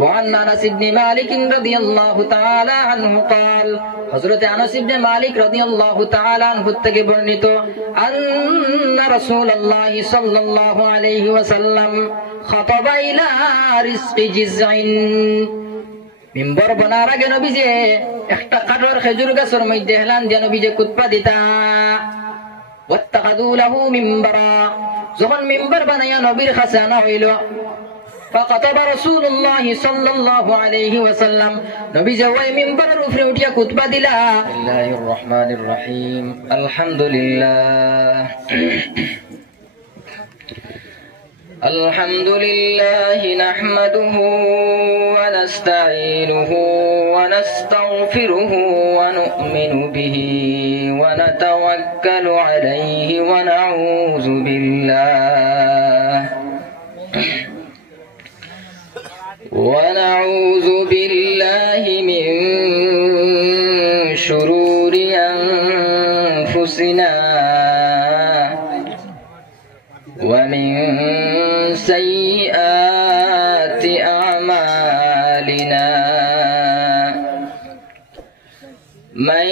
وعن أنس بن مالك رضي الله تعالى عنه قال حضرت أنس بن مالك رضي الله تعالى عنه থেকে বর্ণিত أن رسول الله صلى الله عليه وسلم خطب إلى رزق جزع মিম্বর বানার আগে নবী যে একটা কাঠের খেজুর গাছের মধ্যে হেলান দিয়ে নবী যে কুতবা দিতা ওয়াত্তাখাযু লাহু মিম্বারা যখন মিম্বার বানায়া নবীর কাছে আনা হইল فخطب رسول الله صلى الله عليه وسلم نبي جوي منبر উপরে উঠিয়া খুতবা দিলা বিসমিল্লাহির রহমানির রহিম আলহামদুলিল্লাহ الحمد لله نحمده ونستعينه ونستغفره ونؤمن به ونتوكل عليه ونعوذ بالله من شرور أنفسنا ومن سيئات أعمالنا من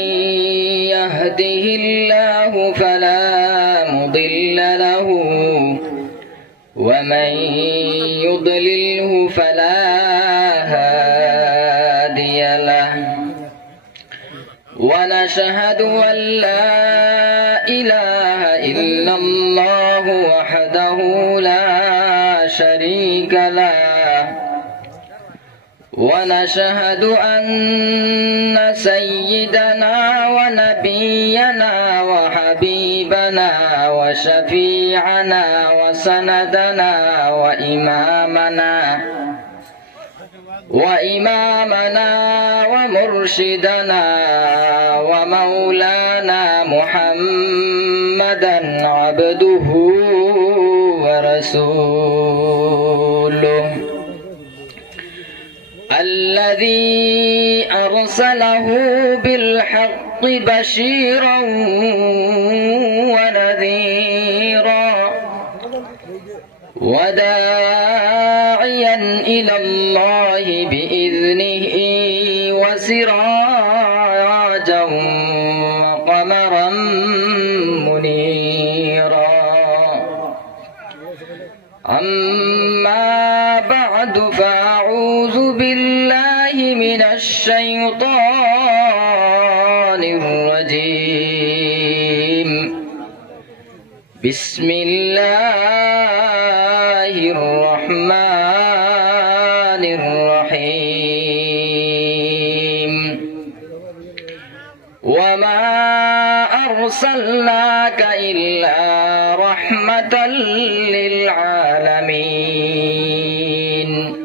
يهده الله فلا مضل له ومن يضلله فلا هادي له ونشهد أن لا إله إلا الله وحده لا شريك له ونشهد أن سيدنا ونبينا وحبيبنا وشفيعنا وسندنا وإمامنا ومرشدنا ومولانا محمدا عبده ورسوله الذي أرسله بالحق بشيرا ونذيرا وداعيا إلى الله بإذنه وسراجا وقمرا منيرا أما بعد فأعوذ بالله من الشيطان الرجيم بسم الله الرحمن الرحيم وما أرسلناك إلا رحمة للعالمين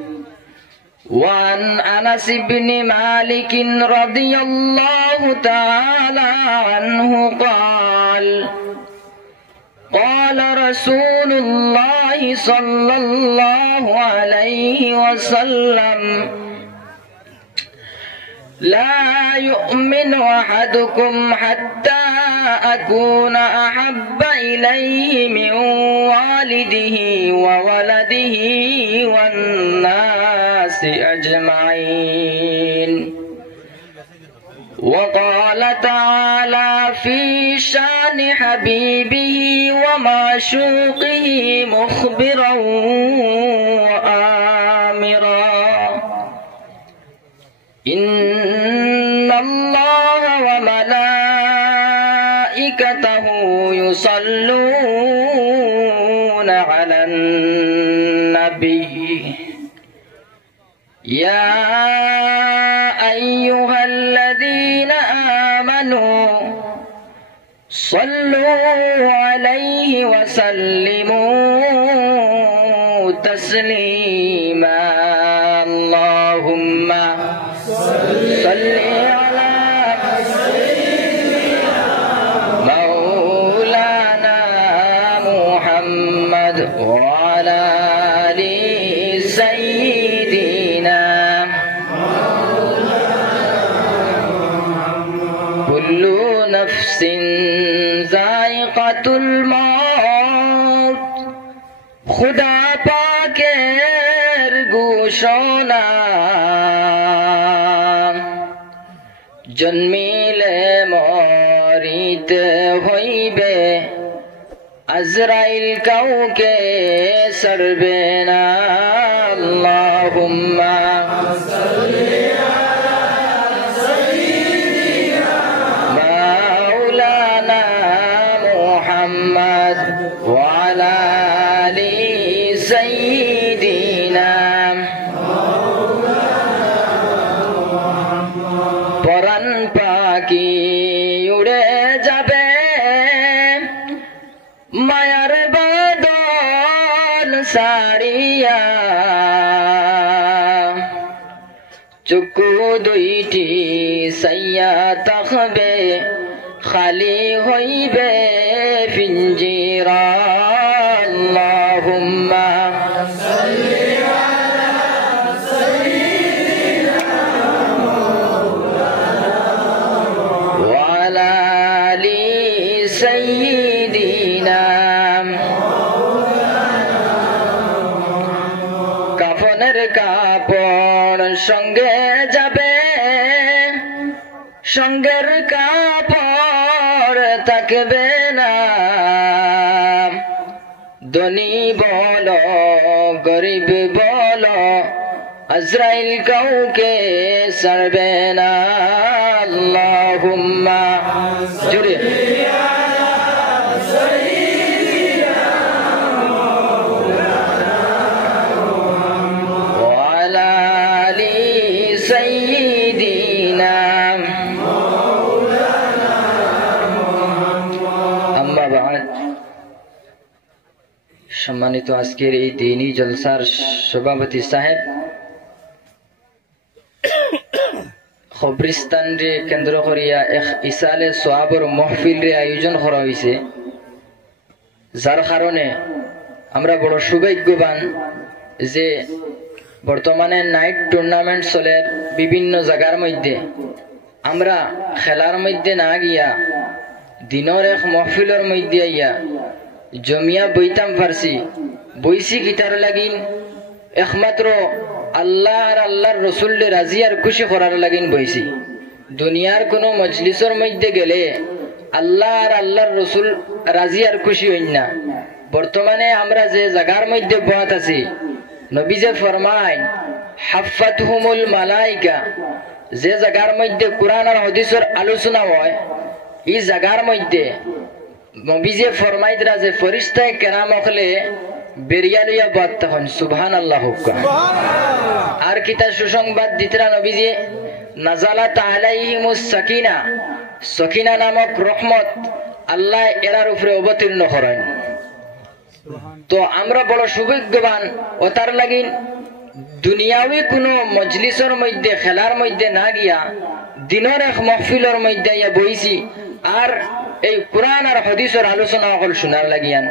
وعن أنس بن مالك رضي الله تعالى عنه قال قال رسول الله صلى الله عليه وسلم لا يؤمن أحدكم حتى أكون أحب إليه من والده وولده والناس أجمعين وقال تعالى في شان حبيبه ومعشوقه مخبرا وآمرا إن الله وملائكته يصلون على النبي يا أيها الذين آمنوا صلوا عليه وسلموا تسليما اللهم صل على مولانا محمد وعلى آل سيدنا كل نفس ذائقة الموت خدا پاکر گوشونا জন্মিলে মরিতে হইবে আজরাইল কাউকে ছাড়বে না আল্লাহুম্মা সাল্লি আলা সাইয়্যিদিনা মাওলানা মুহাম্মদ ওয়া আলা আলি সাইয়্যিদিনা পরাণ পাখি উড়ে যাবে মায়ার বাদল সারিয়া চক্ষু দুইটি সাইয়া থাকবে খালি হইবে পিঞ্জিরা আল্লাহুম্মা সাল্লি আলা সাইয়্যিদিনা ওয়া আলা আলি সাইয়্যিদিনা কাফনের কাপড় সঙ্গে যাবে সঙ্গের কাপড় থাকবে না ধনী বলো গরিব বলো আজরাইল কাউকে ছাড়বে না আল্লাহুম্মা জোরে সম্মানিত আজকের এই দিনই জলসার সভাপতি সাহেব খবরিস্তান রে কেন্দ্র করিয়া এক ইসালে সোয়াবর মহফিল রে আয়োজন করা হয়েছে যার কারণে আমরা বড় সৌভাগ্যবান যে বর্তমানে নাইট টুর্নামেন্ট চলে বিভিন্ন জায়গার মধ্যে আমরা খেলার মধ্যে না গিয়া দিনের এক মহফিলের মধ্যে আইয়া জমিয়া বইতাম পারছি বইছি গিটার লাগিন একমাত্র আল্লাহ আর আল্লাহর রসুলকে রাজি আর খুশি করার লাগিন বইছি দুনিয়ার কোনো মজলিসের মধ্যে গেলে আল্লাহ আর আল্লাহর রসুল রাজি আর খুশি হইন না বর্তমানে আমরা যে জায়গার মধ্যে বহাত আছি নবী যে ফরমায় হাফাতহুমুল মালাইকা যে জায়গার মধ্যে কোরআন আর হাদিসের আলোচনা হয় এই জায়গার মধ্যে নবীজে ফরমাইদরা যে ফেরেশতায়ে কেরাম হলে বেরিয়া লইয়া বাদ তখন সুবহানাল্লাহ আর কিতা সুসংবাদ দিতরা নবীজে নাজালাত আলাইহিমুস সাকিনা সকিনা নামক রহমত আল্লাহ এরার উপরে অবতীর্ণ করেন তো আমরা বড় সৌভাগ্যবান ও তার লাগিন দুনিয়াবি কোনো মজলিসের মধ্যে খেলার মধ্যে না গিয়া দিনের এক মহফিলের মধ্যে ইয়া বইছি আর এই কোরআন আর হাদিসের আলোচনা হল শোনার লাগিয়ান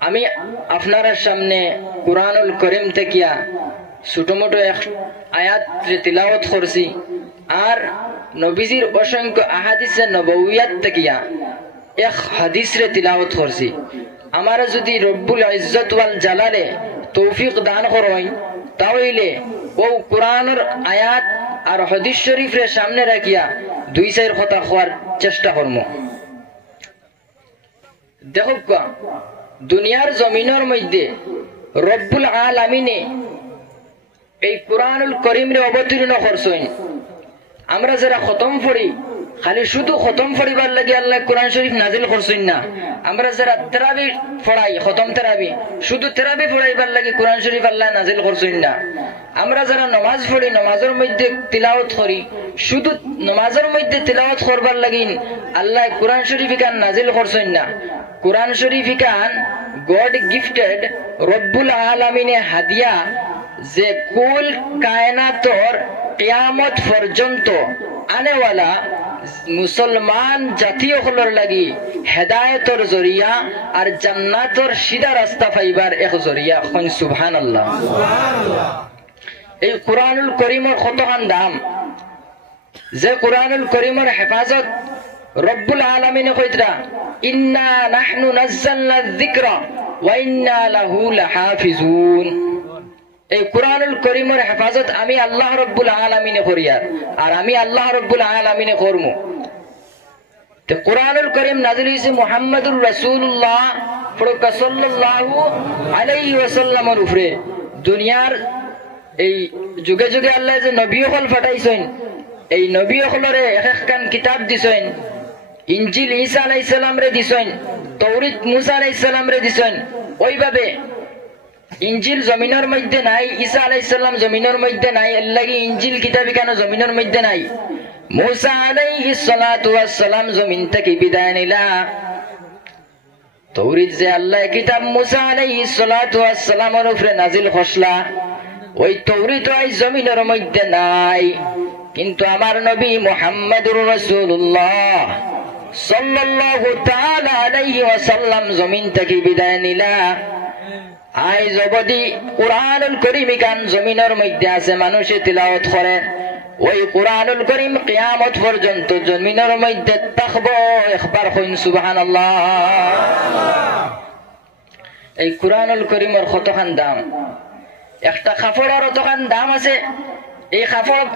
আমি আপনার সামনে কুরআনুল করিম থেকে ছোট মোটো এক আয়াত তিলাওয়াত করছি আর নবীজির অসংখ্য আহাদিসে নবউইয়াত থেকে এক হাদিস রে তিলাওয়াত করছি আমার যদি রব্বুল ইজ্জত ওয়াল জালালে তৌফিক দান করেন তাহলে ও কোরআনের আয়াত আর হাদিস শরীফ রে সামনে রাখিয়া দুই চার কথা হওয়ার চেষ্টা করব দেখো দুনিয়ার জমিনের মধ্যে রব্বুল আলামিনে এই কোরআনুল করিম রে অবতীর্ণ করছেন আমরা যারা খতম পড়ি খালি শুধু খতম পড়িবার লাগি আল্লাহ কোরআন শরীফ নাজিল করছেন না আমরা যারা তেরাবি পড়াই খতম তেরাবি শুধু তেরাবি পড়াইবার লাগি কোরআন শরীফ আল্লাহ নাজিল করছেন না আমরা যারা নামাজ পড়ি নামাজের মধ্যে তিলাওয়াত করি শুধু নামাজের মধ্যে তিলাওয়াত করবার লাগি আল্লাহ কোরআন শরীফ কান নাজিল করছেন না কোরআন শরীফ কান গড গিফটেড রব্বুল আলামিনে হাদিয়া যে কুল কায়নাতর কিয়ামত পর্যন্ত আনেওয়ালা মুসলমান জাতীয় হলর লাগি হেদায়েতর জরিয়া আর জান্নাতর সিধা রাস্তা পাইবার এক জরিয়া হন সুবহানাল্লাহ এই কোরআনুল করিমের কতখান দাম যে কোরআনুল করিমের হেফাজত রব্বুল আলামিনে কইতরা ইন্না নাহনু নাযালনা যিকরা ওয়া ইন্না লাহু লাহাফিজুন এই কোরআনুল করিমের হেফাজত আমি আল্লাহ রব্বুল আলামিনে করিয়ার আর আমি আল্লাহ রব্বুল আলামিনে করমু। তো কোরআনুল করিম নাযিল হইছে মুহাম্মদুর রাসূলুল্লাহ সাল্লাল্লাহু আলাইহি ওয়াসাল্লামের উপরে। দুনিয়ার এই যুগে যুগে আল্লাহ যে নবী হল পাঠাইছেন, এই নবী হলরে এক একখান কিতাব দিছেন। ইনজিল ঈসা আলাইহিস সালাম রে দিছেন, তাওরাত মুসা আলাইহিস সালাম রে দিছেন। ওইভাবে ইনজিল জমিনের মধ্যে নাই, ঈসা আলাইহিস সালাম জমিনের মধ্যে নাই, এর লাগি ইনজিল কিতাবই কেন জমিনের মধ্যে নাই। মুসা আলাইহিস সালাতু ওয়াস সালাম জমিন থেকে বিদায় নিলা। তাওরাত যে আল্লাহ কিতাব মুসা আলাইহিস সালাতু ওয়াস সালামের উপরে নাজিল করছলা, ওই তাওরাত ওই জমিনের মধ্যে নাই। কিন্তু আমার নবী মুহাম্মদুর রাসূলুল্লাহ সাল্লাল্লাহু তাআলা আলাইহি ওয়াসাল্লাম জমিন থেকে বিদায় নিলা। আই জবদি কুরআনুল কারীম কান জমিনের মধ্যে আছে, মানুষে তিলাওয়াত করে। ওই কুরআনুল কারীম কিয়ামত পর্যন্ত জমিনের মধ্যে থাকবো। একবার কইন সুবহানাল্লাহ। এই কুরআনুল কারীমের কতখান দাম! একটা কাপড়ের কতখান দাম আছে। এই কাপড়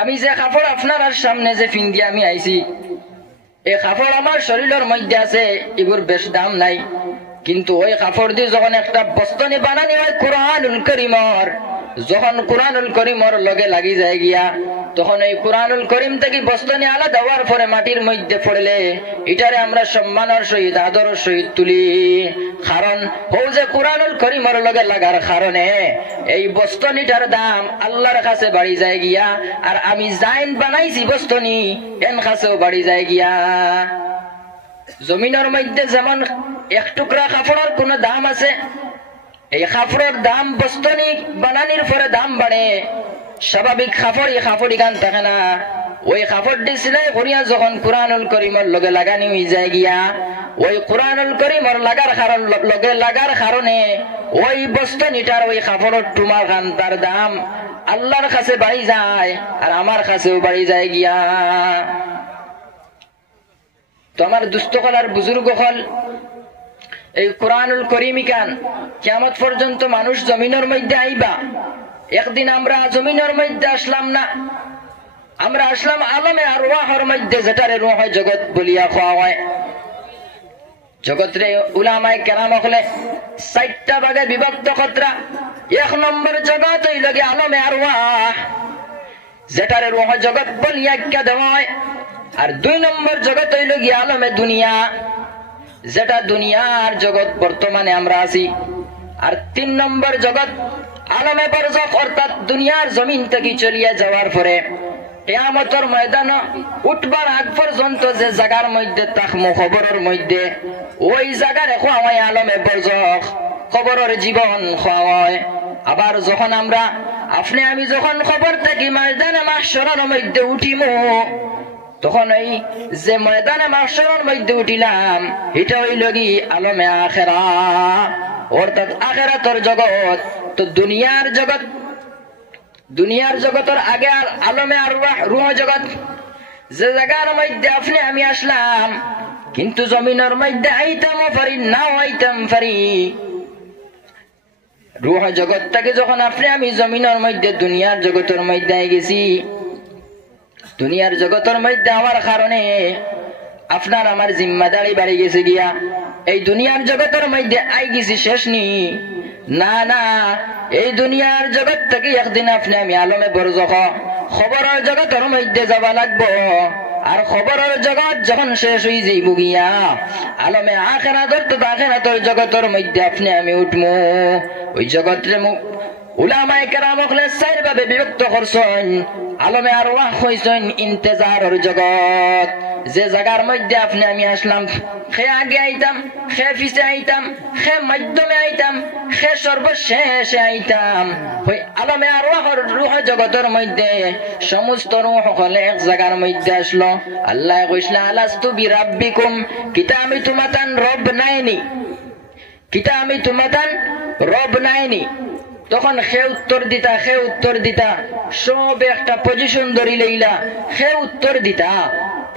আমি যে কাপড় আপনার সামনে যে ফিন্দি আমি আইছি, এই কাপড় আমার শরীরের মধ্যে আছে, এগুর বেশ দাম নাই। কিন্তু ওই কাপড় দিয়ে যখন একটা বস্তনি বানানি হয় কুরআনুল কারীমের, যখন কুরআনুল কারীমের লগে লাগি যায় গিয়া, তখন এই কুরআনুল কারীম থেকে বস্তনি আলাদা হওয়ার পরে মাটির মধ্যে পড়লে এটারে আমরা সম্মানের সহিত আদরের সহিত তুলি। কারণ ও যে কুরআনুল কারীমের লগে লাগার কারণে এই বস্তনিটার দাম আল্লাহর কাছে বাড়ি যায় গিয়া, আর আমি জাইন বানাইছি বস্তনি এন কাছেও বাড়ি যায় গিয়া। জমিনের মধ্যে যেমন এক টুকরা কাপড়ের কোন দাম আছে, এই কাপড়ের দাম বস্তনি বানানির পরে দাম বাড়ে। স্বাভাবিক কাপড় এই কাপড় গান থাকে না। ওই কাপড়টি সিলাই করিয়া যখন কুরআনুল কারীমের লগে লাগানি হয়ে যায় গিয়া, ওই কুরআনুল কারীমের লগে লাগার কারণে ওই বস্তনিটার ওই কাপড়ের টুমার খান তার দাম আল্লাহর কাছে বাড়ি যায়, আর আমার কাছেও বাড়ি যায় গিয়া। তো আমার দুস্থ কলার বুজুর্গ হল, এই কুরআনুল কারীম কান কিয়ামত পর্যন্ত মানুষ জমিনের মধ্যে আইবা। একদিন আমরা জমিনের মধ্যে আসলাম না, আমরা আসলাম আলমে আরওয়াহের মধ্যে, যেটারে রূহ জগৎ বলিয়া খাওয়া হয়। জগৎরে উলামায়ে কেরাম হলে 4টা ভাগে বিভক্ত খতরা। 1 নম্বর জগৎ হইল গিয়ে আলমে আরওয়াহ, যেটারে রূহ জগৎ বলিয়া আখ্যা দেওয়া হয়। আর 2 নম্বর জগৎ হইল গিয়ে আলমে দুনিয়া, যেটা দুনিয়ার জগৎ বর্তমানে আমরা আছি। আর 3 নম্বর জগৎ আলমে বারজাখ, অর্থাৎ দুনিয়ার জমিন থেকে চলিয়ে যাওয়ার পরে কিয়ামতের ময়দানে উঠবার আগ পর্যন্ত যে জায়গার মধ্যে তাকমু খবরের মধ্যে, ওই জায়গার খোয়া হয় আলমে বারজাখ, খবরের জীবন খোয়া হয়। আবার যখন আমরা আপনি আমি যখন খবর থেকে ময়দানে মাহশরের মধ্যে উঠিমু, তখন এই যে ময়দানে মাহশরের মধ্যে উঠিলাম, এটা হইল কি আলমে আখিরা, অর্থাৎ আখিরাতের জগৎ। তো দুনিয়ার জগতের আগে আর আলমে আরওয়াহ রূহ জগৎ, যে জায়গার মধ্যে আপনি আমি আসলাম, কিন্তু জমিনের মধ্যে আইতাম পারি নাও আইতাম পারি। রূহ জগৎটাকে যখন আপনি আমি জমিনের মধ্যে দুনিয়ার জগতের মধ্যে আই গেছি, দুনিয়ার জগতের মধ্যে হওয়ার কারণে আপনার আমার জিম্মাদারি বাড়ি গেছে গিয়া। এই দুনিয়ার জগতের মধ্যে আই গেছি শেষ নি, না না, এই দুনিয়ার জগৎ থেকে একদিন আপনি আমি আলমে বারজাখ খবরের জগতের মধ্যে যাবা লাগবো। আর খবরের জগৎ যখন শেষ হয়ে যাইব গিয়া, আলমে আখিরাতের জগতের মধ্যে আপনি আমি উঠমু। ওই জগৎরে উলামায়ে কেরাম হলে 4 ভাবে বিভক্ত করছেন। আলমে আরওয়াহ হইছেন ইন্তেজারের জগৎ, যে জায়গার মধ্যে আপনি আমি আসলাম, সে আগে আইতাম, সে পিছে আইতাম, সে মাধ্যমে আইতাম, সে সর্বশেষে আইতাম। ওই আলমে আরওয়াহর রূহ জগতের মধ্যে সমস্ত রূহ হলে এক জায়গার মধ্যে আসলো। আল্লাহ কইসলা আলাস্তু বিরাব্বিকুম, কিতা আমি তোমাতান রব নাইনি, কিতা আমি তোমাতান রব নাইনি। তখন সে উত্তর দিতা সব একটা পজিশন ধরি লইলা, সে উত্তর দিতা।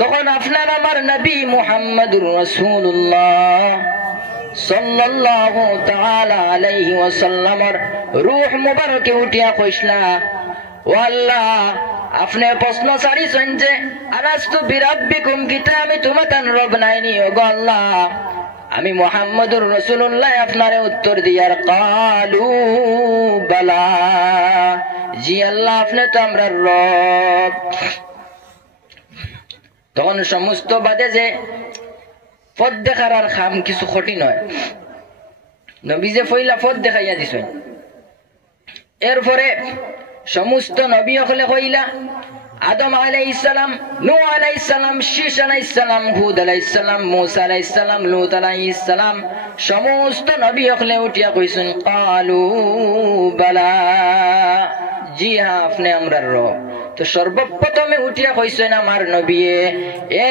তখন আপনার আমার নবী মুহাম্মদুর রাসূলুল্লাহ সাল্লাল্লাহু তাআলা আলাইহি ওয়াসাল্লামর রূহ মুবারকে উঠিয়া কইসলা, ও আল্লাহ, আপনি প্রশ্ন ছাড়িছেন যে আলাস্তু বিরাব্বিকুম, কিতা আমি তোমাতান রব নাইনি? ও গো আল্লাহ, আমি মুহাম্মদুর রাসূলুল্লাহ আপনারে উত্তর দিয়ার কালু বালা, জি আল্লাহ, আপনি তো আমরা রব। তখন সমস্ত বাদে যে পথ দেখার আর খাম কিছু কঠিন হয়, নবী যে ফইলা পথ দেখাইয়া দিছেন। এরপরে সমস্ত নবী হলে কইলা, আদম আলাইহিস সালাম, নূহ আলাইহিস সালাম, শীশ আলাইহিস সালাম, হুদ আলাইহিস সালাম, মূসা আলাইহিস সালাম, লূত আলাইহিস সালাম, সমস্ত নবী হলে উঠিয়া কইছেন কালু বালা, জি হ্যাঁ, আপনি আমরা রব। তো সর্বপ্রথমে উঠিয়া কইছেন আমার নবীয়ে,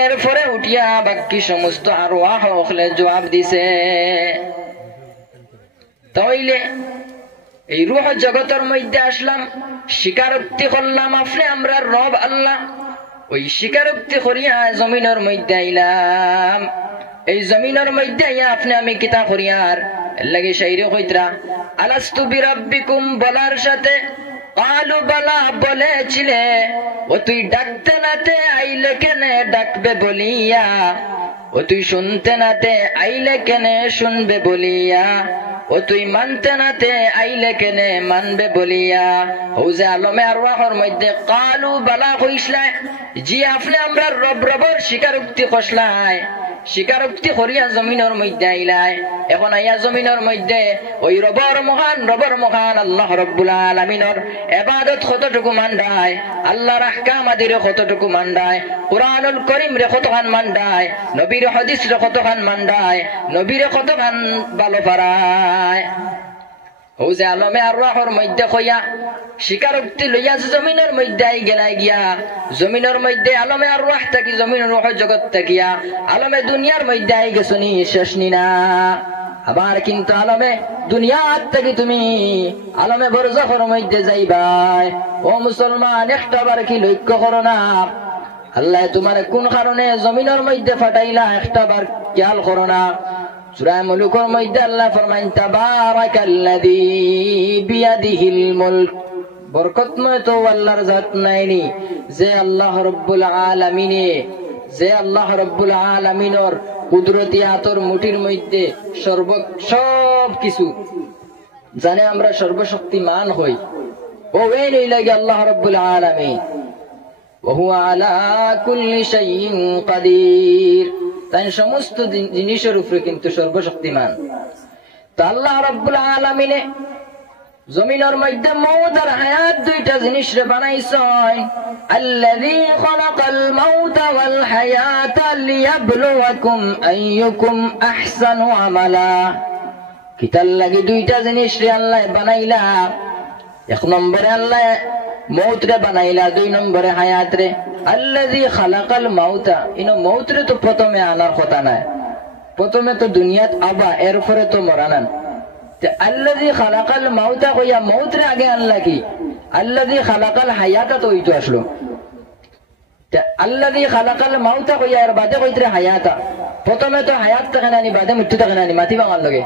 এরপরে উঠিয়া বাকি সমস্ত আরওয়াহ হলে জবাব দিছে। তাইলে এই রূহ জগতের মধ্যে আসলাম, স্বীকারোক্তি করলাম আপনি আমরা রব আল্লাহ। ওই স্বীকারোক্তি করিয়া জমিনের মধ্যে আইলাম। এই জমিনের মধ্যে আইয়া আপনি আমি কিতা করিয়ার লাগে শাইরে কইতরা, আলাস্তু বিরাব্বিকুম বলার সাথে কালু বালা বলেছিলে, ও তুই ডাকতে নাতে আইলে কেনে ডাকবে বলিয়া, ও তুই শুনতে নাতে আইলে কেনে শুনবে বলিয়া, ও তুই মানতে নাতে আইলে কেনে মানবে বলিয়া। ও যে আলমে আরওয়াহর মধ্যে কালু বালা কইসলাই, জি আপনি আমরা রব রবর স্বীকারোক্তি কষলাই, স্বীকারোক্তি করিয়া জমিনের মধ্যে আইলাই। এখন আইয়া জমিনের মধ্যে ওই রবর মহান আল্লাহ রব্বুল আলামিনের ইবাদত কতটুকু মানডায়, আল্লাহর আহকাম আদিরে কতটুকু মানডায়, কুরআনুল কারীম রে কতখান মানডায়, নবীর হাদিস রে কতখান মানডায়, নবীরে কতখান ভালো পারায়। ও যে আলমে আরওয়াহর মধ্যে কইয়া স্বীকারোক্তি লইয়া জমিনের মধ্যে আই গেলাই গিয়া, জমিনের মধ্যে আলমে আরওয়াহ থাকি, জমিনের রূহ জগৎ থাকিয়া আলমে দুনিয়ার মধ্যে আই গেছনি, শেষ নিনা। আবার কিন্তু আলমে দুনিয়ার থেকে তুমি আলমে বরজাখের মধ্যে যাইবাই। ও মুসলমান, একটা বার কি লক্ষ্য করো না, আল্লাহ তোমার কোন কারণে জমিনের মধ্যে ফাটাইলা, একটা বার খেয়াল করো না। সূরা মুলুকের মধ্যে আল্লাহ ফরমায়, তাবারাকাল্লাযী বিয়াদিহিল মুলক, বরকতময় তো আল্লাহর জাত নাইনি, যে আল্লাহ রব্বুল আলামিনে, যে আল্লাহ রব্বুল আলামিনের কুদরতি হাতের মুঠির মধ্যে সব কিছু জানে, আমরা সর্বশক্তিমান হই। ও এই লাগে আল্লাহ রব্বুল আলামিন, ওয়া হুয়া আলা কুল্লি শাইইন কাদির, তাই সমস্ত জিনিসের উপরে কিন্তু সর্বশক্তিমান। তো আল্লাহ রাব্বুল আলামিনে জমিনের মধ্যে মওত আর হায়াত দুইটা জিনিস রে বানাইছেন। আল্লাযী খালাকাল মাউতা ওয়াল হায়াতা লিয়াবলুয়াকুম আইয়ুকুম আহসানু আমালা, কিতার লাগি দুইটা জিনিস রে আল্লাহ বানাইলা। এক নম্বরে আল্লাহ মৌত রে বানাইলা, দুই নম্বরে হায়াত রে। আল্লাযী খালাকাল মাউতা, ইনো মৌত রে তো প্রথমে আনার কথা নাই, প্রথমে তো দুনিয়াত আবা, এরপরে তো মরানান। আল্লাযী খালাকাল মাউতা কইয়া মৌত রে আগে আনলা কি? আল্লাযী খালাকাল হায়াতা তো ওইতো আসলো। আল্লাযী খালাকাল মাউতা কইয়া এর বাদে কইতরে হায়াতা, প্রথমে তো হায়াত থাকে নানি, বাদে মৃত্যু থাকে নানি, মাতি ভাঙার লগে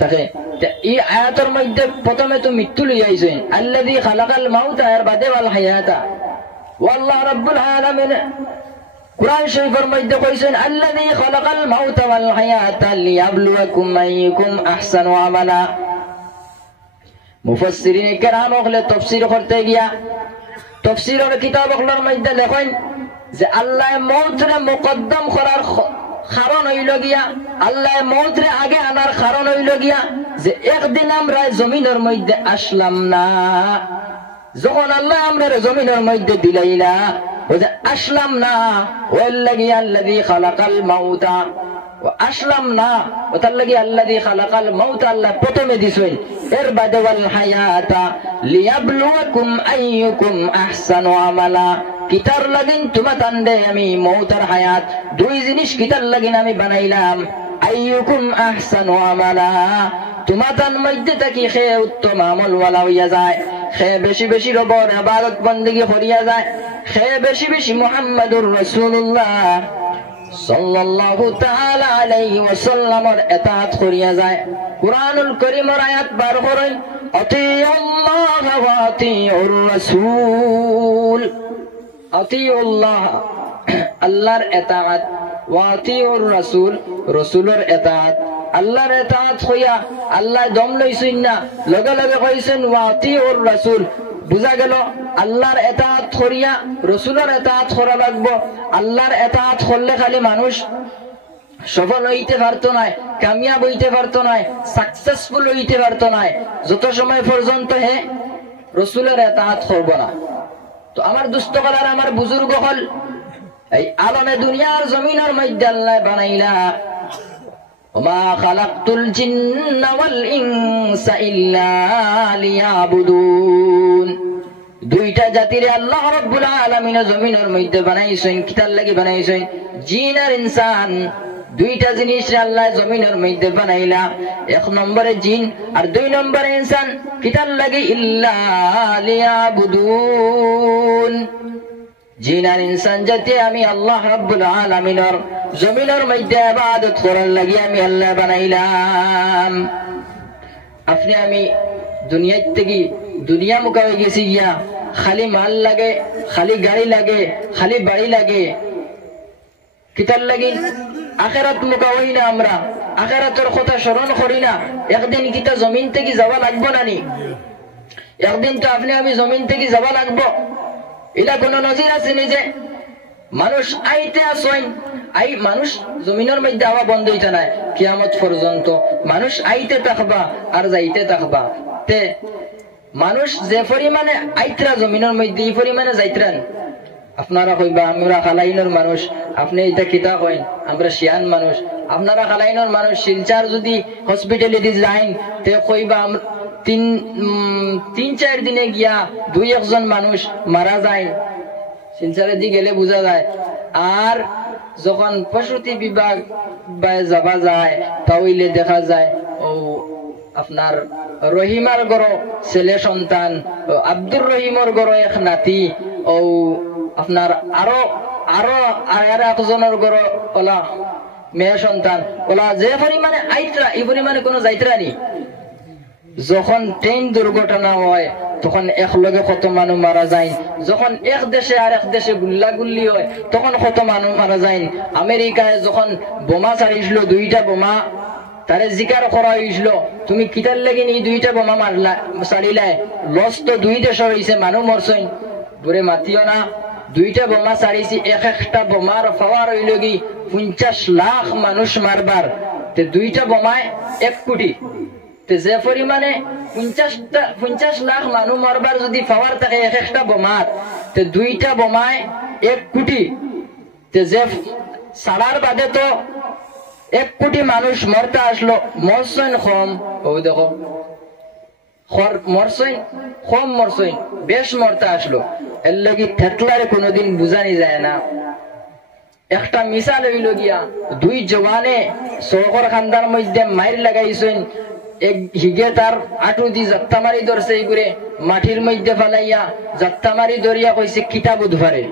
থাকে। এই আয়াতের মধ্যে প্রথমে তো মৃত্যু লইয়া আইছেন, আল্লাযী খালাকাল মাউতা এর বাদে ওয়াল হায়াতা। আল্লাহ রাব্বুল আলামিন কুরআন শরীফের মধ্যে কইছেন, আল্লাযী খালাকাল মাউতা ওয়াল হায়াতা লিয়াবলুয়াকুম আইয়ুকুম আহসানু আমালা। মুফাসসিরিন কেরাম হলে তাফসীর করতে গিয়া তাফসীরের কিতাবগুলোর মধ্যে লেখেন যে আল্লাহ মওতরে মুকদ্দম করার কারণ হইল গিয়া, আল্লাহ মওতরে আগে আনার কারণ হইল গিয়া যে একদিন আমরা জমিনের মধ্যে আসলাম না, যখন আল্লাহ আমরা জমিনের মধ্যে দিলাইলা আসলাম না, ওর লাগি আল্লাযী খালাকাল মাউতা আসলাম না, ওটার লাগি আল্লাযী খালাকাল মাউতা আল্লাহ প্রথমে দিছেন, এর বাদে ওয়াল হায়াতা লিয়াবলুয়াকুম আইয়ুকুম আহসানু আমালা। কিতার লাগিন তোমার তান্ডে আমি মৌত আর হায়াত দুই জিনিস কিতার লাগিন আমি বানাইলাম। আইয়ুকুম আহসানু আমালা, তোমার তার মধ্যে থাকি সে উত্তম আমল ওয়ালা হইয়া যায়, সে বেশি বেশি রবের ইবাদত বন্দেগী করিয়া যায়, সে বেশি বেশি মুহাম্মাদুর রাসূলুল্লাহ সাল্লাল্লাহু তাআলা আলাইহি ওয়াসাল্লামের ইতাআত করিয়া যায়। কুরআনুল কারীমের আয়াত বার করেন, আতিউল্লাহ ওয়া আতিউর রাসূল। আতিউল্লাহ আল্লাহর ইতাআত, ওয়া আতিউর রাসূল রাসূলের ইতাআত। আল্লাহর ইতাআত হইয়া আল্লাহ দম লইছেন না, লগে লগে কইছেন ওয়া আতিউর রাসূল। বুঝা গেল আল্লাহর ইতাআত করিয়া রাসূলের ইতাআত করা লাগবে। আল্লাহর ইতাআত করলে খালি মানুষ সফল হইতে পারতো না, কামিয়াব হইতে পারতো না, সাকসেসফুল হইতে পারতো না যত সময় পর্যন্ত হে রাসূলের ইতাআত করব না। তো আমার দুস্থ কলার, আমার বুজুর্গ হল, এই আলমে দুনিয়ার জমিনের মধ্যে আল্লাহ বানাইলা, ওমা খালাকতুল জিন্না ওয়াল ইনসা ইল্লা লিয়াবুদুন। দুইটা জাতিরে আল্লাহ রাব্বুল আলামিন জমিনের মধ্যে বানাইছেন, কিতার লাগি বানাইছেন? জিন আর ইনসান, দুইটা জিনিস আল্লাহ জমিনের মধ্যে বানাইলা। এক নম্বরে জিন আর দুই নম্বরে ইনসান। কিতার লাগি? ইল্লা লিয়াবুদুন। জিন আর ইনসান জাতি আমি আল্লাহ রাব্বুল আলামিনের জমিনের মধ্যে ইবাদত করার লাগি আমি আল্লাহ বানাইলাম। আপনি আমি দুনিয়া থেকে দুনিয়া মুখা হয়ে গেছি গিয়া, খালি মাল লাগে, খালি গাড়ি লাগে, খালি বাড়ি লাগে। কিতার লাগি? আখিরাত মুখা হই না আমরা, আখিরাতের কথা স্মরণ করি না। একদিন কিতা জমিন থেকে যাওয়া লাগবো না নি? একদিন তো আপনি আমি জমিন থেকে যাওয়া লাগবো। এটা কোন নজির আছে নিজে? মানুষ আইতে আসেন, মানুষ জমিনের মধ্যে আওয়া বন্ধ হইতে নাই কিয়ামত পর্যন্ত। মানুষ আইতে থাকবা আর যাইতে থাকবা। তে মানুষ যে পরিমাণে আইতরা জমিনের মধ্যে, এই পরিমাণে যাইতরান। আপনারা কইবা আমরা খালাইনের মানুষ, আপনি এটা কিতা কইন? আমরা শিয়ান মানুষ। আপনারা খালাইনের মানুষ শিলচার যদি হসপিটালে যাইন, তে কইবা তিন চার দিনে গিয়া দুই একজন মানুষ মারা যায়। শিলচারে দি গেলে বোঝা যায়। আর যখন প্রসূতি বিভাগ যাবা যায়, তাহলে দেখা যায় ও আপনার রহিমার গড় ছেলে সন্তান, আব্দুর রহিমর গড় এক নাতি, ও আপনার আরো আরো আর একজনের গড় ওলা মেয়ে সন্তান। ওলা যে পরিমাণে আইতরা, এই পরিমাণে কোনো যাইতরা নি। যখন ট্রেন দুর্ঘটনা হয় তখন একলগে কত মানুষ মারা যায়। যখন এক দেশে আর এক দেশে গুল্লাগুল্লি হয় তখন কত মানুষ মারা যায়। আমেরিকায় যখন বোমা ছাড়িয়েছিল, দুইটা বোমা, তারে জিকার করা হয়েছিল, তুমি কিতার লাগিন এই দুইটা বোমা মারলা ছাড়িলাই, লস তো দুই দেশের হয়েছে, মানুষ মরছেন। বুড়ে মাতিও না, দুইটা বোমা ছাড়িয়েছি, একটা বোমার পাওয়ার হইল কি 50 লাখ মানুষ মারবার। দুইটা বোমায় 1 কোটি। যে পরিমাণে 50 লাখ মানুষ মারবার যদি পাওয়ার থাকে একটা বোমার, দুইটা বোমায় 1 কোটি। যে সারার বাদে তো 1 কোটি মানুষ মরতে আসলো, মরছেন কম। ও দেখো মরছেন কম, মরছেন বেশ মরতে আসলো। এর লাগি থেতলারে কোনোদিন বুঝানি যায় না। একটা মিসাল হইল গিয়া, দুই জওয়ানে সরকার খান্দার মধ্যে মাইর লাগাইছেন। এক হিগে তার আটু দি যাত্তা মারি ধরছে, এইগুড়ে মাটির মধ্যে ফেলাইয়া যাত্তা মারি ধরিয়া কইছে কিতা বুধবারে।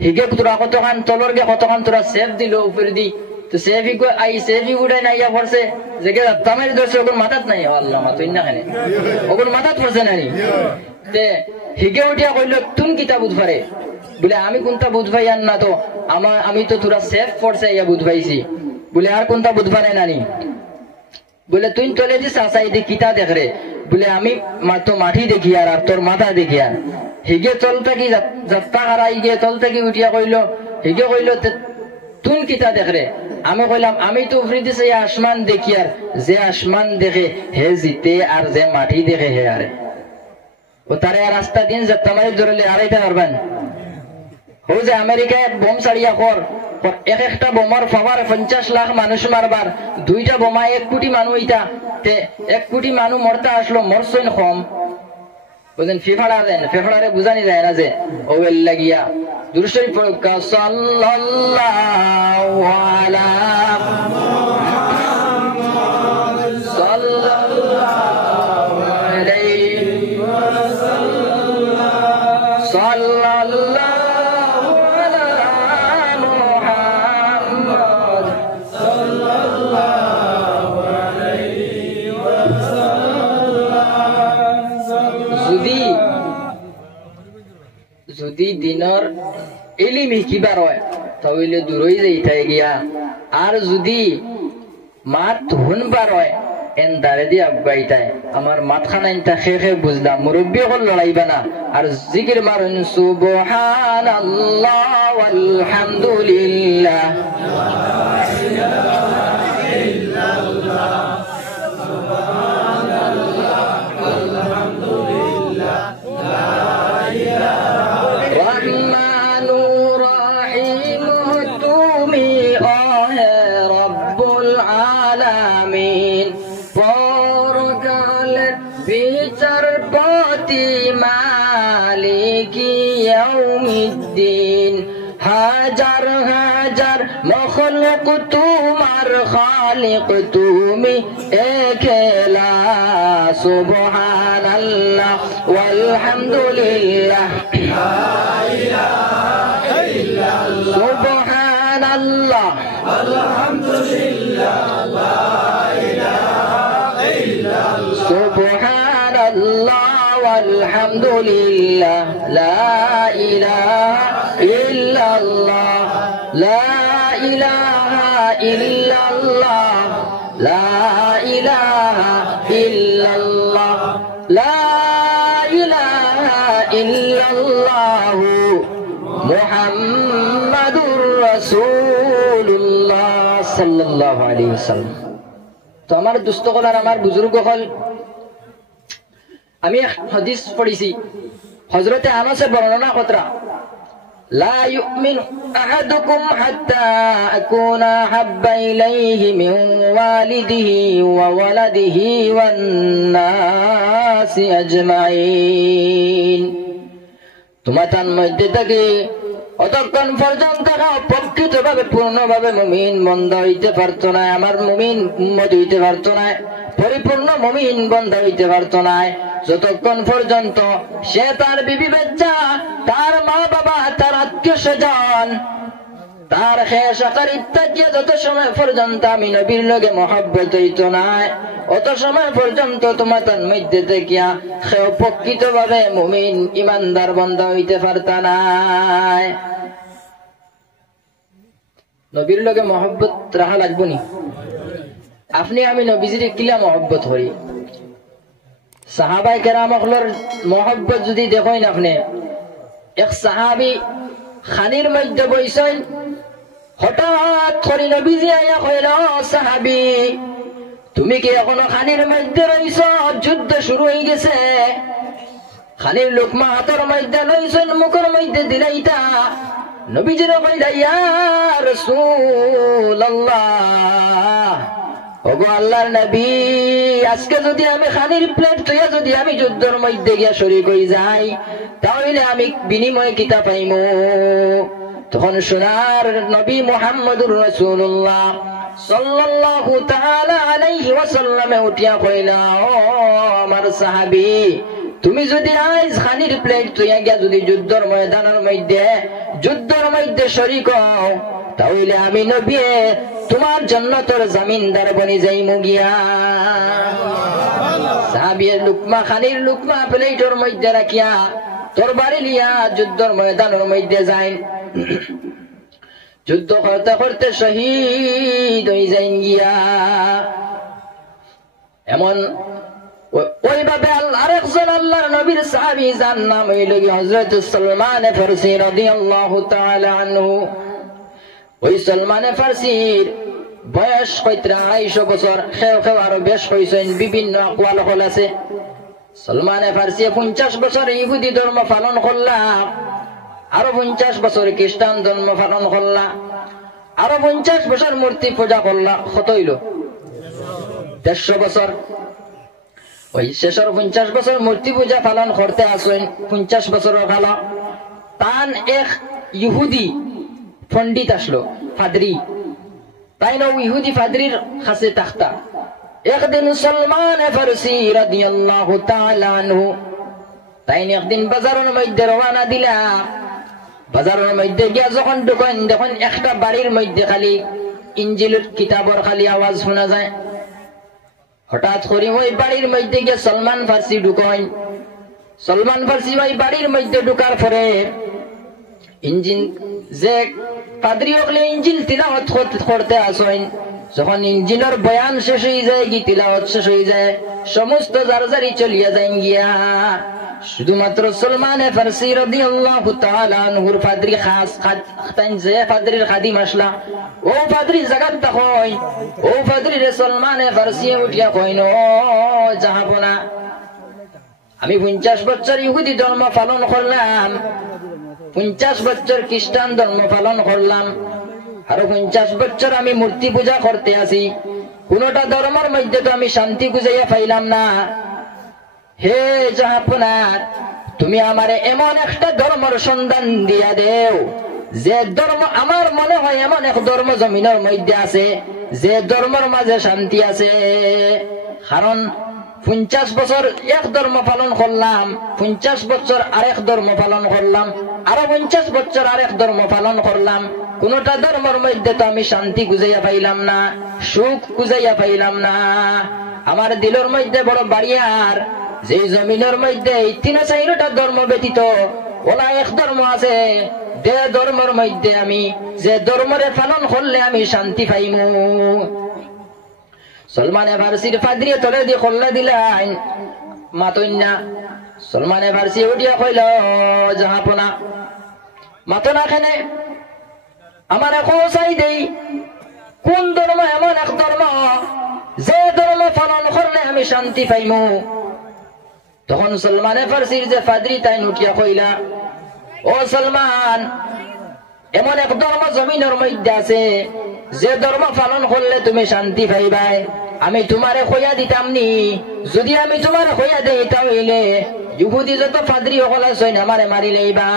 হিগে তোরা কতখান তলর গে কতখান তোরা সেফ দিল উপরে দি, তো সেফি সেফি উড়াই নাইয়া পড়ছে, যে যাত্তা মারি ধরছে ওগুন মাথাত নাই। আল্লাহ মাতুই না খানে ওগুন মাথাত পড়ছে নাই। তে হিগে উঠিয়া কইল তুম কিতা বুধবারে? বলে আমি কোনটা বুধবাই আন না, তো আমি তো তোরা সেফ পড়ছে ইয়া বুধবাইছি। বলে আর কোনটা বুধবারে নানি? বলে তুই চলে দিস আসাই দি কিতা দেখ রে? বলে আমি তো মাটি দেখি আর তোর মাথা দেখি। আর হিগে চল থাকি যাত্রা হারাই গিয়ে চল থাকি উঠিয়া কইল, হিগে কইল তুই কিতা দেখ রে? আমি কইলাম আমি তো উফরি দিছে আসমান দেখি, আর যে আসমান দেখে হে জিতে আর যে মাটি দেখে হে আরে। ও তারে রাস্তা দিন যাত্রা মারি ধরলে আড়াইটা পারবেন। ও যে আমেরিকায় বোম ছাড়িয়া কর, একটা বোমার পাওয়ার 50 লাখ মানুষ মারবার, দুইটা বোমা 1 কোটি মানুষ হইতা, 1 কোটি মানুষ মরতে আসলো, মরছেন কম। বুঝলেন? ফেফাড়া দেন, ফেফাড়ারে বুঝানি যায় না যে ও এর লাগিয়া দুরুশরীফ পড়ুকা সাল্লাল্লাহু আলা সাল্লাল্লাহু আলাইহি ওয়াসাল্লাম সাল্লাল্লাহু আলা যদি দিনের এলিমি কিবার হয় তাহলে দূরই যাইতে গিয়া আর যদি মাত হুনবার হয় এন দাঁড়ে দিয়ে আগাইতায় আমার মাতখানা ইনতা খেয়ে বুঝলাম মুরব্বী হল লড়াইবা না আর জিকির মারুন সুবহানাল্লাহ ওয়ালহামদুলিল্লাহ হাজার হাজার মখলুক তোমার খালিক তুমি একলা সুবহানাল্লাহ ওয়ালহামদুলিল্লাহ সুবহানাল্লাহ সুবহানাল্লাহ والحمدلله لا إله إلا الله لا إله إلا الله لا إله إلا الله لا إله إلا الله محمد رسول الله صلى الله عليه وسلم তো আমার দুস্থকল আর আমার বুজুর্গ হল আমি হাদিস পড়িছি হযরতে আনাসে বর্ণনা কতরা লা ইউমিনু আহাদুকুম হাত্তা আকুনা হাব্বা ইলাইহি মিন ওয়ালিদিহি ওয়া ওয়ালাদিহি ওয়ান নাসি আজমাইন তোমার মধ্যে থেকে অতক্ষণ পর্যন্ত প্রকৃতভাবে পূর্ণভাবে মুমিন বান্দা হইতে পারতো না আমার মুমিন উম্মত হইতে পারতো না পরিপূর্ণ মুমিন বান্দা হইতে পারতো না যতক্ষণ পর্যন্ত সে তার বিবি বাচ্চা তার মা বাবা তার আত্মীয় স্বজন তার খেসাকার ইত্যাদি যত সময় পর্যন্ত আমি নবীর লগে মহব্বত হইতো না অত সময় পর্যন্ত তোমার তার মধ্যে দেখিয়া সেও প্রকৃতভাবে মুমিন ইমানদার বান্দা হইতে পারতা না নবীর লগে মহব্বত রাখা লাগবো নি আপনি আমি নবীজির কিলা মহব্বত করি সাহাবায়ে কেরামর মহব্বত যদি দেখেন আপনি এক সাহাবী খানির মধ্যে বইছেন হঠাৎ করে নবীজি আয়া কইল সাহাবী তুমি কি এখনো খানির মধ্যে রইছ যুদ্ধ শুরু হয়ে গেছে খানির লোকমা হাতের মধ্যে লইছেন মুখের মধ্যে দিলাইতা নবীজির কইলা ইয়া রাসূলুল্লাহ ওগো আল্লাহর নবী আজকে যদি আমি খানির প্লেট তুইয়া যদি আমি যুদ্ধের মধ্যে গিয়া শরীক হয়ে যাই তাহলে আমি বিনিময় কিতা পাইমু তখন সোনার নবী মুহাম্মদুর রাসূলুল্লাহ সাল্লাল্লাহু তাআলা আলাইহি ওয়াসাল্লাম উঠিয়া কইলা ও আমার সাহাবী তুমি যদি আজ খানির প্লেট তুইয়া গিয়া যদি যুদ্ধের মধ্যে শরীক হও তাহলে আমি নবী তোমার জান্নাতের জমিনদার বনি যাইমু গিয়া সাহাবীর লুকমা খানির লুকমা প্লেটের মধ্যে রাখিয়া তরবারি লিয়া যুদ্ধের ময়দানের মধ্যে যাই যুদ্ধ করতে করতে শহীদ হয়ে যাই গিয়া এমন ওইভাবে আরেকজন আল্লাহর নবীর সাহাবী যার নাম হইল হযরত সালমান ফারসি রাদিয়াল্লাহু তাআলা আনহু ওই সালমান ফারসির বয়স 250 বছর কেউ আরো বেশ হইছেন বিভিন্ন আকওয়াল হল আছে সালমান ফারসি 50 বছর ইহুদি ধর্ম পালন করলা আরো 50 বছর খ্রিস্টান ধর্ম পালন করলা আরো 50 বছর মূর্তি পূজা করলা কত হইল 150 বছর ওই শেষের 50 বছর মূর্তি পূজা পালন করতে আসেন 50 বছরের কাল তান এক ইহুদি পণ্ডিত আসলো ফাদরি তাই না ইহুদি ফাদরির কাছে থাকতা একদিন সালমান ফারসি রাদিয়াল্লাহু তাআলা আনহু তাই একদিন বাজারের মধ্যে রওনা দিলা বাজারের মধ্যে গিয়া যখন ঢুকেন দেখেন একটা বাড়ির মধ্যে খালি ইঞ্জিলের কিতাবের খালি আওয়াজ শোনা যায় হঠাৎ করে ওই বাড়ির মধ্যে গিয়ে সালমান ফারসি ঢুকেন সলমান ফার্সি ভাই বাড়ির মধ্যে ঢুকার পরে ইঞ্জিন যে পাদ্রী হলে ইঞ্জিল তিলাওয়াত করতে আসেন, যখন ইঞ্জিনের বয়ান শেষ হয়ে যায়, কি তিলাওয়াত শেষ হয়ে যায়, সমস্ত জারজারি চলিয়া যায় গিয়া। শুধুমাত্র সলমান ফার্সি রাদিয়াল্লাহু তাআলা আনহুর পাদ্রী খাস খাতান যে পাদ্রীর খাদিম আসলা, ও পাদ্রী জাগাত কই, ও পাদ্রী রে সলমান ফার্সি উঠিয়া কইন, ও জাহাপনা আমি 50 বছর ইহুদি ধর্ম পালন করলাম, 50 বছর খ্রিস্টান ধর্ম পালন করলাম, আরো 50 বছর আমি মূর্তি পূজা করতে আছি, কোনটা ধর্মের মধ্যে তো আমি শান্তি খুঁজাইয়া পাইলাম না। হে জাহাপনা, তুমি আমারে এমন একটা ধর্মের সন্ধান দিয়া দেও, যে ধর্ম আমার মনে হয় এমন এক ধর্ম জমিনের মধ্যে আছে, যে ধর্মের মাঝে শান্তি আছে। কারণ 50 বছর এক ধর্ম পালন করলাম, 50 বছর আরেক ধর্ম পালন করলাম, আরো 50 বছর আরেক ধর্ম পালন করলাম, কোনটা ধর্মের মধ্যে তো আমি শান্তি খুঁজাইয়া পাইলাম না, সুখ খুঁজাইয়া পাইলাম না। আমার দিলের মধ্যে বড় বাড়িয়ার, যে জমিনের মধ্যে 3-4টা ধর্ম ব্যতীত ওলা এক ধর্ম আছে, যে ধর্মের মধ্যে আমি যে ধর্মরে পালন করলে আমি শান্তি পাইমু। সলমান ফার্সির পাদ্রী তলে দিয়ে খোল্লা দিলেন, মাতইন না। সলমান ফার্সি উঠিয়া কইল, জাহাপনা মাতো না খেনে, আমার এখন চাই দেই কোন ধর্ম এমন এক ধর্ম যে ধর্ম পালন করলে আমি শান্তি পাইমু। তখন সলমান ফার্সির যে পাদ্রী তাই উঠিয়া কইলা, ও সলমান, এমন এক ধর্ম জমিনের মধ্যে আছে, যে ধর্ম পালন করলে তুমি শান্তি পাইবাই, আমি তোমারে খোয়া দিতাম নি। যদি আমি তোমার খোয়া দেই তাহলে ইহুদি যত পাদ্রী সকল আছেন আমারে মারি লইবা।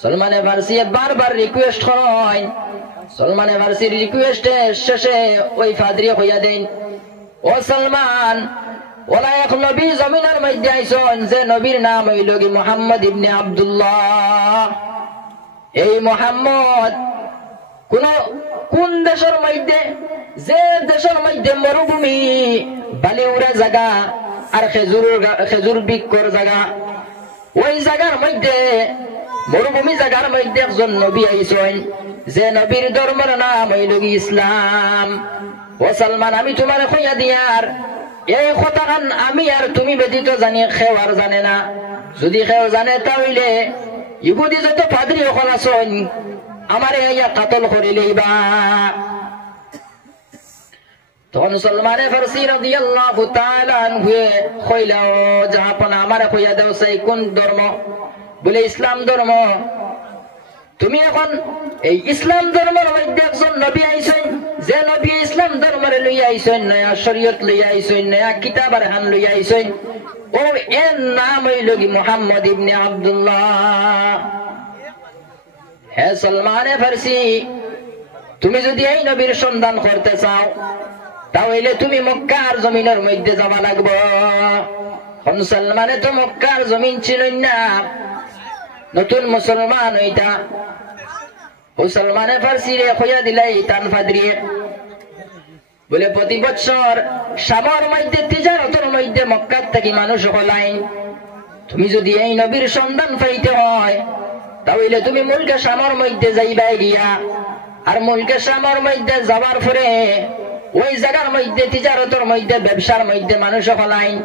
সলমান ফার্সি বারবার রিকোয়েস্ট করেন, সলমান ফার্সির রিকোয়েস্টের শেষে ওই পাদ্রী খোয়া দেন, ও সলমান, ওলা এক নবী জমিনের মধ্যে আইসন, যে নবীর নাম হইল কি মুহাম্মদ ইবনে আব্দুল্লাহ। এই মুহাম্মদ কোন দেশের মধ্যে, যে দেশের মধ্যে মরুভূমি বালিউড়া জায়গা আর খেজুর বৃক্ষর জায়গা, ওই জায়গার মধ্যে মরুভূমি জায়গার মধ্যে একজন নবী আইসেন, যে নবীর ধর্মের নাম হইল ইসলাম। ও সালমান, আমি তোমার খইয়া দিয়ার এই কথাখান আমি আর তুমি ব্যতীত জানি, কেউ আর জানে না। যদি কেউ জানে তাহলে ইহুদি যত পাদ্রী সকল আছেন আমারে ইয়া কাতল করিলেই বা। তখন সলমান ফার্সি রাদিয়াল্লাহু তাআলা আনহু কইলা, ও জাহাপনা আমারে কইয়া দাও সেই কোন ধর্ম? বলে ইসলাম ধর্ম। তুমি এখন এই ইসলাম ধর্মের মধ্যে একজন নবী আইছেন, যে নবী ইসলাম ধর্মের লইয়া আইছেন, নয়া শরীয়ত লইয়া আইছেন, নয়া কিতাব আর হান লইয়া আইছেন, ও এর নাম হইল কি মুহাম্মদ ইবনে আব্দুল্লাহ। হে সলমান ফার্সি, তুমি যদি এই নবীর সন্ধান করতে চাও তাহলে তুমি মক্কার জমিনের মধ্যে যাওয়া লাগবে। সলমানে তো মক্কার জমিন ছিল না, নতুন মুসলমান হইতা। ও সলমানে ফার্সি রে খোয়া দিলাই তান ফাদ্রী, বলে প্রতি বছর সামর মধ্যে তিজারতের মধ্যে মক্কার থেকে মানুষ হলাইন। তুমি যদি এই নবীর সন্ধান পাইতে হয় তাহলে তুমি মুলকে সামর মধ্যে যাইবাই গিয়া, আর মুলকে সামর মধ্যে যাওয়ার পরে ওই জায়গার মধ্যে তিজারতের মধ্যে ব্যবসার মধ্যে মানুষ হলাইন।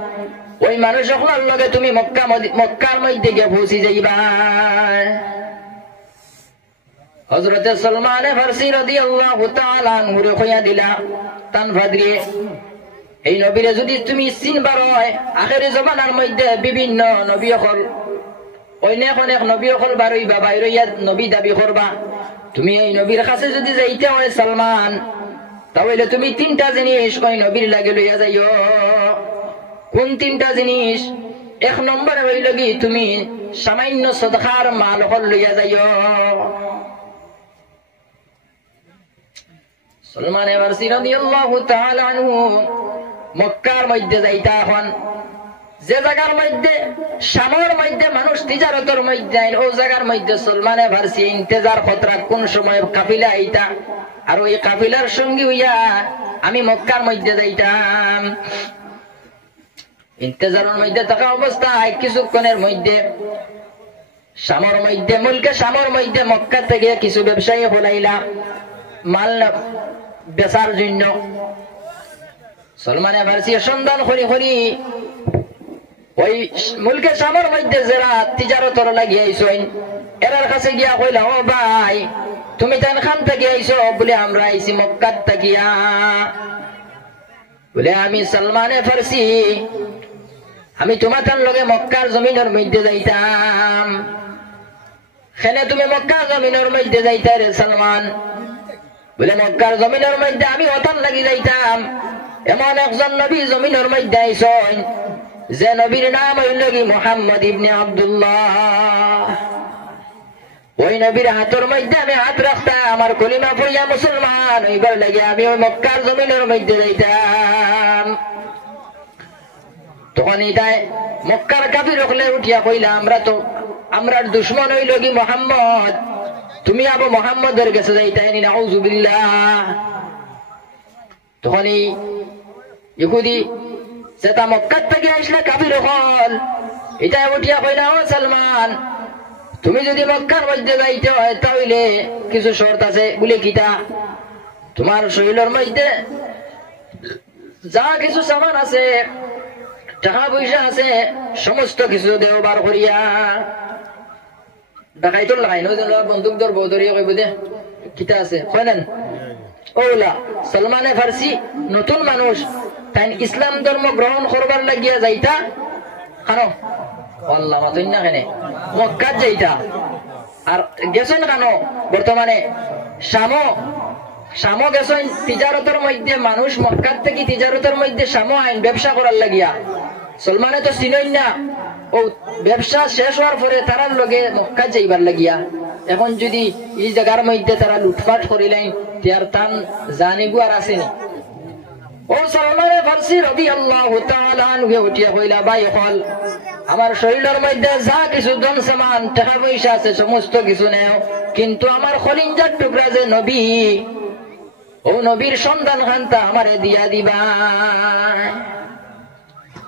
ওই মানুষ হলার লগে তুমি মক্কার মধ্যে গিয়ে পৌঁছে যাইবা। হযরতে সলমান ফার্সি রাদিয়াল্লাহু তাআলা আনহু কইয়া দিলা তান ফাদ্রী, এই নবীরে যদি তুমি চিনবার হয়, আখেরি জমানার মধ্যে বিভিন্ন নবী হল, অনেক অনেক নবী হল বারইবা, বাইরইয়া নবী দাবি করবা। তুমি এই নবীর কাছে যদি যাইতে হয় সলমান, তাহলে তুমি 3টা জিনিস ওই নবীর লাগে লইয়া যাইও। কোন 3টা জিনিস? 1 নম্বরে হইল কি, তুমি সামান্য সদকার মাল হল লইয়া যাইও। সলমান ফার্সি রাদিয়াল্লাহু তাআলা আনহু মক্কার মধ্যে যাইতা, এখন যে জায়গার মধ্যে সামর মধ্যে মানুষ তিজারতের মধ্যে, ও জায়গার মধ্যে সলমান ফার্সি ইন্তজার খতরা কোন সময় কাফিলা আইতা, আর ওই কাফিলার সঙ্গী হইয়া আমি মক্কার মধ্যে যাইতাম। ইন্তজারের মধ্যে থাকা অবস্থায় কিছুক্ষণের মধ্যে শামর মধ্যে মক্কা থেকে কিছু ব্যবসায়ী হলাইলা মাল বেচার জন্য। সলমানে ফার্সি সন্ধান করি ওই মুলকে শামর মধ্যে যারা তিজারতর লাগিয়ে আইসেন এরার কাছে গিয়া কইলা, ও ভাই তুমি তান খান থেকে আইসো? বলে আমরা আইসি মক্কার তাকিয়া। বলে আমি সলমানে ফার্সি, আমি তোমার তার লগে মক্কার জমিনের মধ্যে যাইতাম। সেনে তুমি মক্কার জমিনের মধ্যে যাইতা রে সলমান? বলে মক্কার জমিনের মধ্যে আমি ওতান লাগি যাইতাম। এমন একজন নবী জমিনের মধ্যে আইসেন যে নবীর নাম হইল কি মুহাম্মদ ইবনে আব্দুল্লাহ। ওই নবীর হাতের মধ্যে আমি হাত রাখতাম, আমার কলিমা পড়িয়া মুসলমান হইবার লাগে আমি ওই মক্কার জমিনের মধ্যে যাইতাম। তখন এটাই মক্কার কাফির হলে উঠিয়া কইলা, আমরার দুশ্মন হইল কি মুহাম্মদ, তুমি আবু মুহাম্মদের কাছে যাইতাই নাউযুবিল্লাহ। তখন এই ইহুদি সেটা মক্কার থেকে আসলে কাফির হল, এটাই উঠিয়া কইলা, ও সালমান তুমি যদি মক্কার মধ্যে যাইতে হয় তাহলে কিছু শর্ত আছে। বলে কিতা? তোমার শরীরের মধ্যে যা কিছু সামান আছে, টাকা পয়সা আছে, সমস্ত কিছু দেওবার করিয়া। ডাকাইতো লাগাই বন্দুক ধর বউ ধরিয়া কইব দে কিতা আছে কইলেন ওলা। সলমানে ফার্সি নতুন মানুষ, তাই ইসলাম ধর্ম গ্রহণ করবার লাগিয়া যাইতা খানো আল্লাহ মাতুন না কেনে মক্কাত যাইতা। আর গেছেন কেন বর্তমানে শামো গেছেন তিজারতের মধ্যে, মানুষ মক্কার থেকে তিজারতের মধ্যে শামো আইন ব্যবসা করার লাগিয়া। সলমানে তো চিনই না, ও ব্যবসা শেষ হওয়ার পরে তারার লগে মক্কা যাইবার লাগিয়া। এখন যদি এই জায়গার মধ্যে তারা লুটপাট করিলেন তার টান জানিব আর আসেনি। ও সলমানে ফার্সি রাদিয়াল্লাহু তাআলা আনহু উঠিয়া কইলা, ভাই হল আমার শরীরের মধ্যে যা কিছু ধন সামান টাকা পয়সা আছে সমস্ত কিছু নেও, কিন্তু আমার খলিঞ্জার টুকরা যে নবী, ও নবীর সন্তান খানটা আমারে দিয়া দিবা।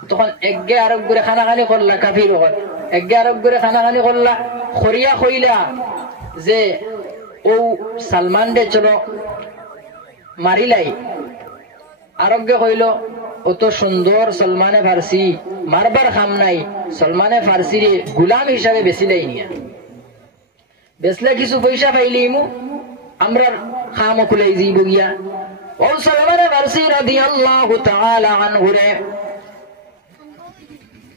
তখন একগে আরব করে খানাখানি করলা কাফির হল, একগে আরব করে খানাখানি করলা খরিয়া কইলা যে ও সালমান রে চলো মারিলাই। আরোগ্য কইল ও তো সুন্দর সলমানে ফার্সি, মারবার খাম নাই, সলমানে ফার্সি রে গুলাম হিসাবে বেচিলাই নিয়া, বেচলে কিছু পয়সা পাইলিমু আমরা খাম খুলাই যাইব গিয়া। ও সলমানে ফার্সি রাদিয়াল্লাহু তাআলা আনহু রে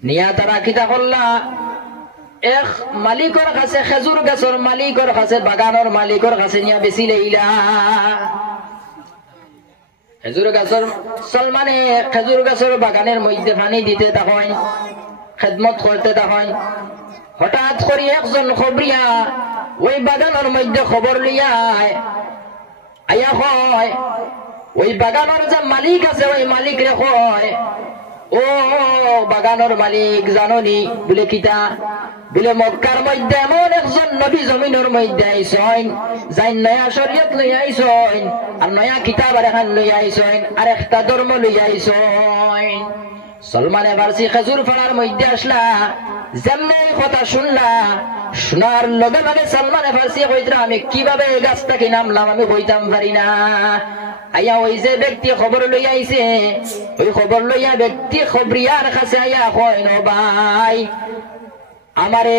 নিয়া তারা কিতা করলা, এক মালিকর কাছে, খেজুর গাছের মালিকর কাছে, বাগানের মালিকর কাছে নিয়া বেচি লইলা। খেজুর গাছের সলমানে খেজুর গাছের বাগানের মধ্যে পানি দিতে তখন খেদমত করতে তখন হঠাৎ করে একজন খবরিয়া ওই বাগানের মধ্যে খবর লিয়া আয়া হয়, ওই বাগানের যে মালিক আছে ওই মালিক রে হয়, ও বাগানের মালিক জাননি? বলে কিতা? বলে মক্কার মধ্যে এমন একজন নবী জমিনের মধ্যে আইসেন, যাই নয়া শরীয়ত লই আইসেন, আর নয়া কিতাব আর এখন লই আইসেন, আর একটা ধর্ম লই আইসেন। সলমানে ফার্সি খেজুর ফাড়ার মধ্যে আসলা, যেমনে কথা শুনলা, শোনার লগে লগে সলমানে ফার্সি কইতরা, আমি কিভাবে এই গাছটাকে নামলাম আমি কইতাম পারি না। আইয়া ওই যে ব্যক্তি খবর লইয়া আইছে, ওই খবর লইয়া ব্যক্তি খবরিয়ার কাছে আইয়া কয়, ন ভাই আমারে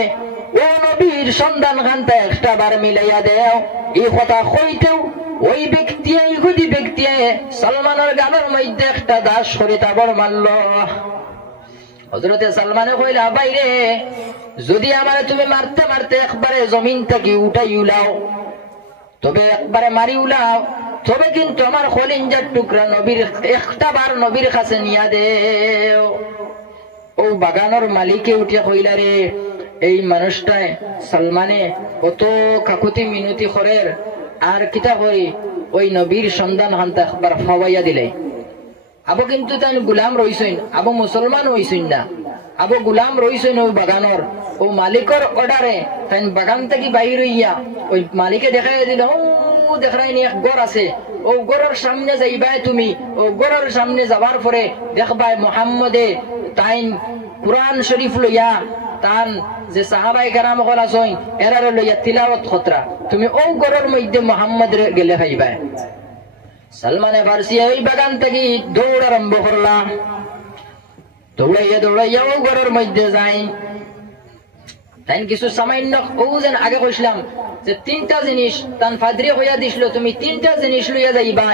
ও নবীর সন্ধান খানটা একটা বার মিলাইয়া দেও। এই কথা কইতেও ওই ব্যক্তি, ইহুদি ব্যক্তি সলমানের গানের মধ্যে একটা দাস করে তাবর মারল। হযরতে সালমানে কইলা, বাইরে যদি আমারে তুমি মারতে মারতে একবারে জমিন থেকে উঠাই উলাও, তবে একবারে মারি উলাও, তবে কিন্তু আমার খলিঞ্জার টুকরা নবীর একটা বার নবীর কাছে নিয়া দেও। ও বাগানের মালিকে উঠিয়া কইলা, রে এই মানুষটাই সালমানে কত কাকুতি মিনতি করের, আর কিতা কই ওই নবীর সন্ধান হান্তা একবার ফাওয়াইয়া দিলে। আবো কিন্তু তাই গুলাম রইছেন, আবো মুসলমান হইছেন না, আবো গুলাম রইছেন ওই বাগানের। ও মালিকর অর্ডারে তাই বাগান থেকে বাহির হইয়া ওই মালিকে দেখাই দিল, ও দেখাই নি এক গড় আছে, ও গড়ের সামনে যাইবাই তুমি, ও গড়ের সামনে যাবার পরে দেখবাই মুহাম্মদে তাইন কুরআন শরীফ লইয়া তান যে সাহাবায়ে কেরাম হল আছেন এরারে লইয়া তিলাওয়াত খতরা তুমি ও ঘরের মধ্যে মুহাম্মদ রে গেলে পাইবা সালমানে ফারসি ওই বাগান থেকে দৌড় আরম্ভ করলা দৌড়াইয়া ও ঘরের মধ্যে যাই তাই কিছু সামান্য ও যেন আগে কইছিলাম যে তিনটা জিনিস তান ফাদরি হইয়া দিছিল তুমি তিনটা জিনিস লইয়া যাইবা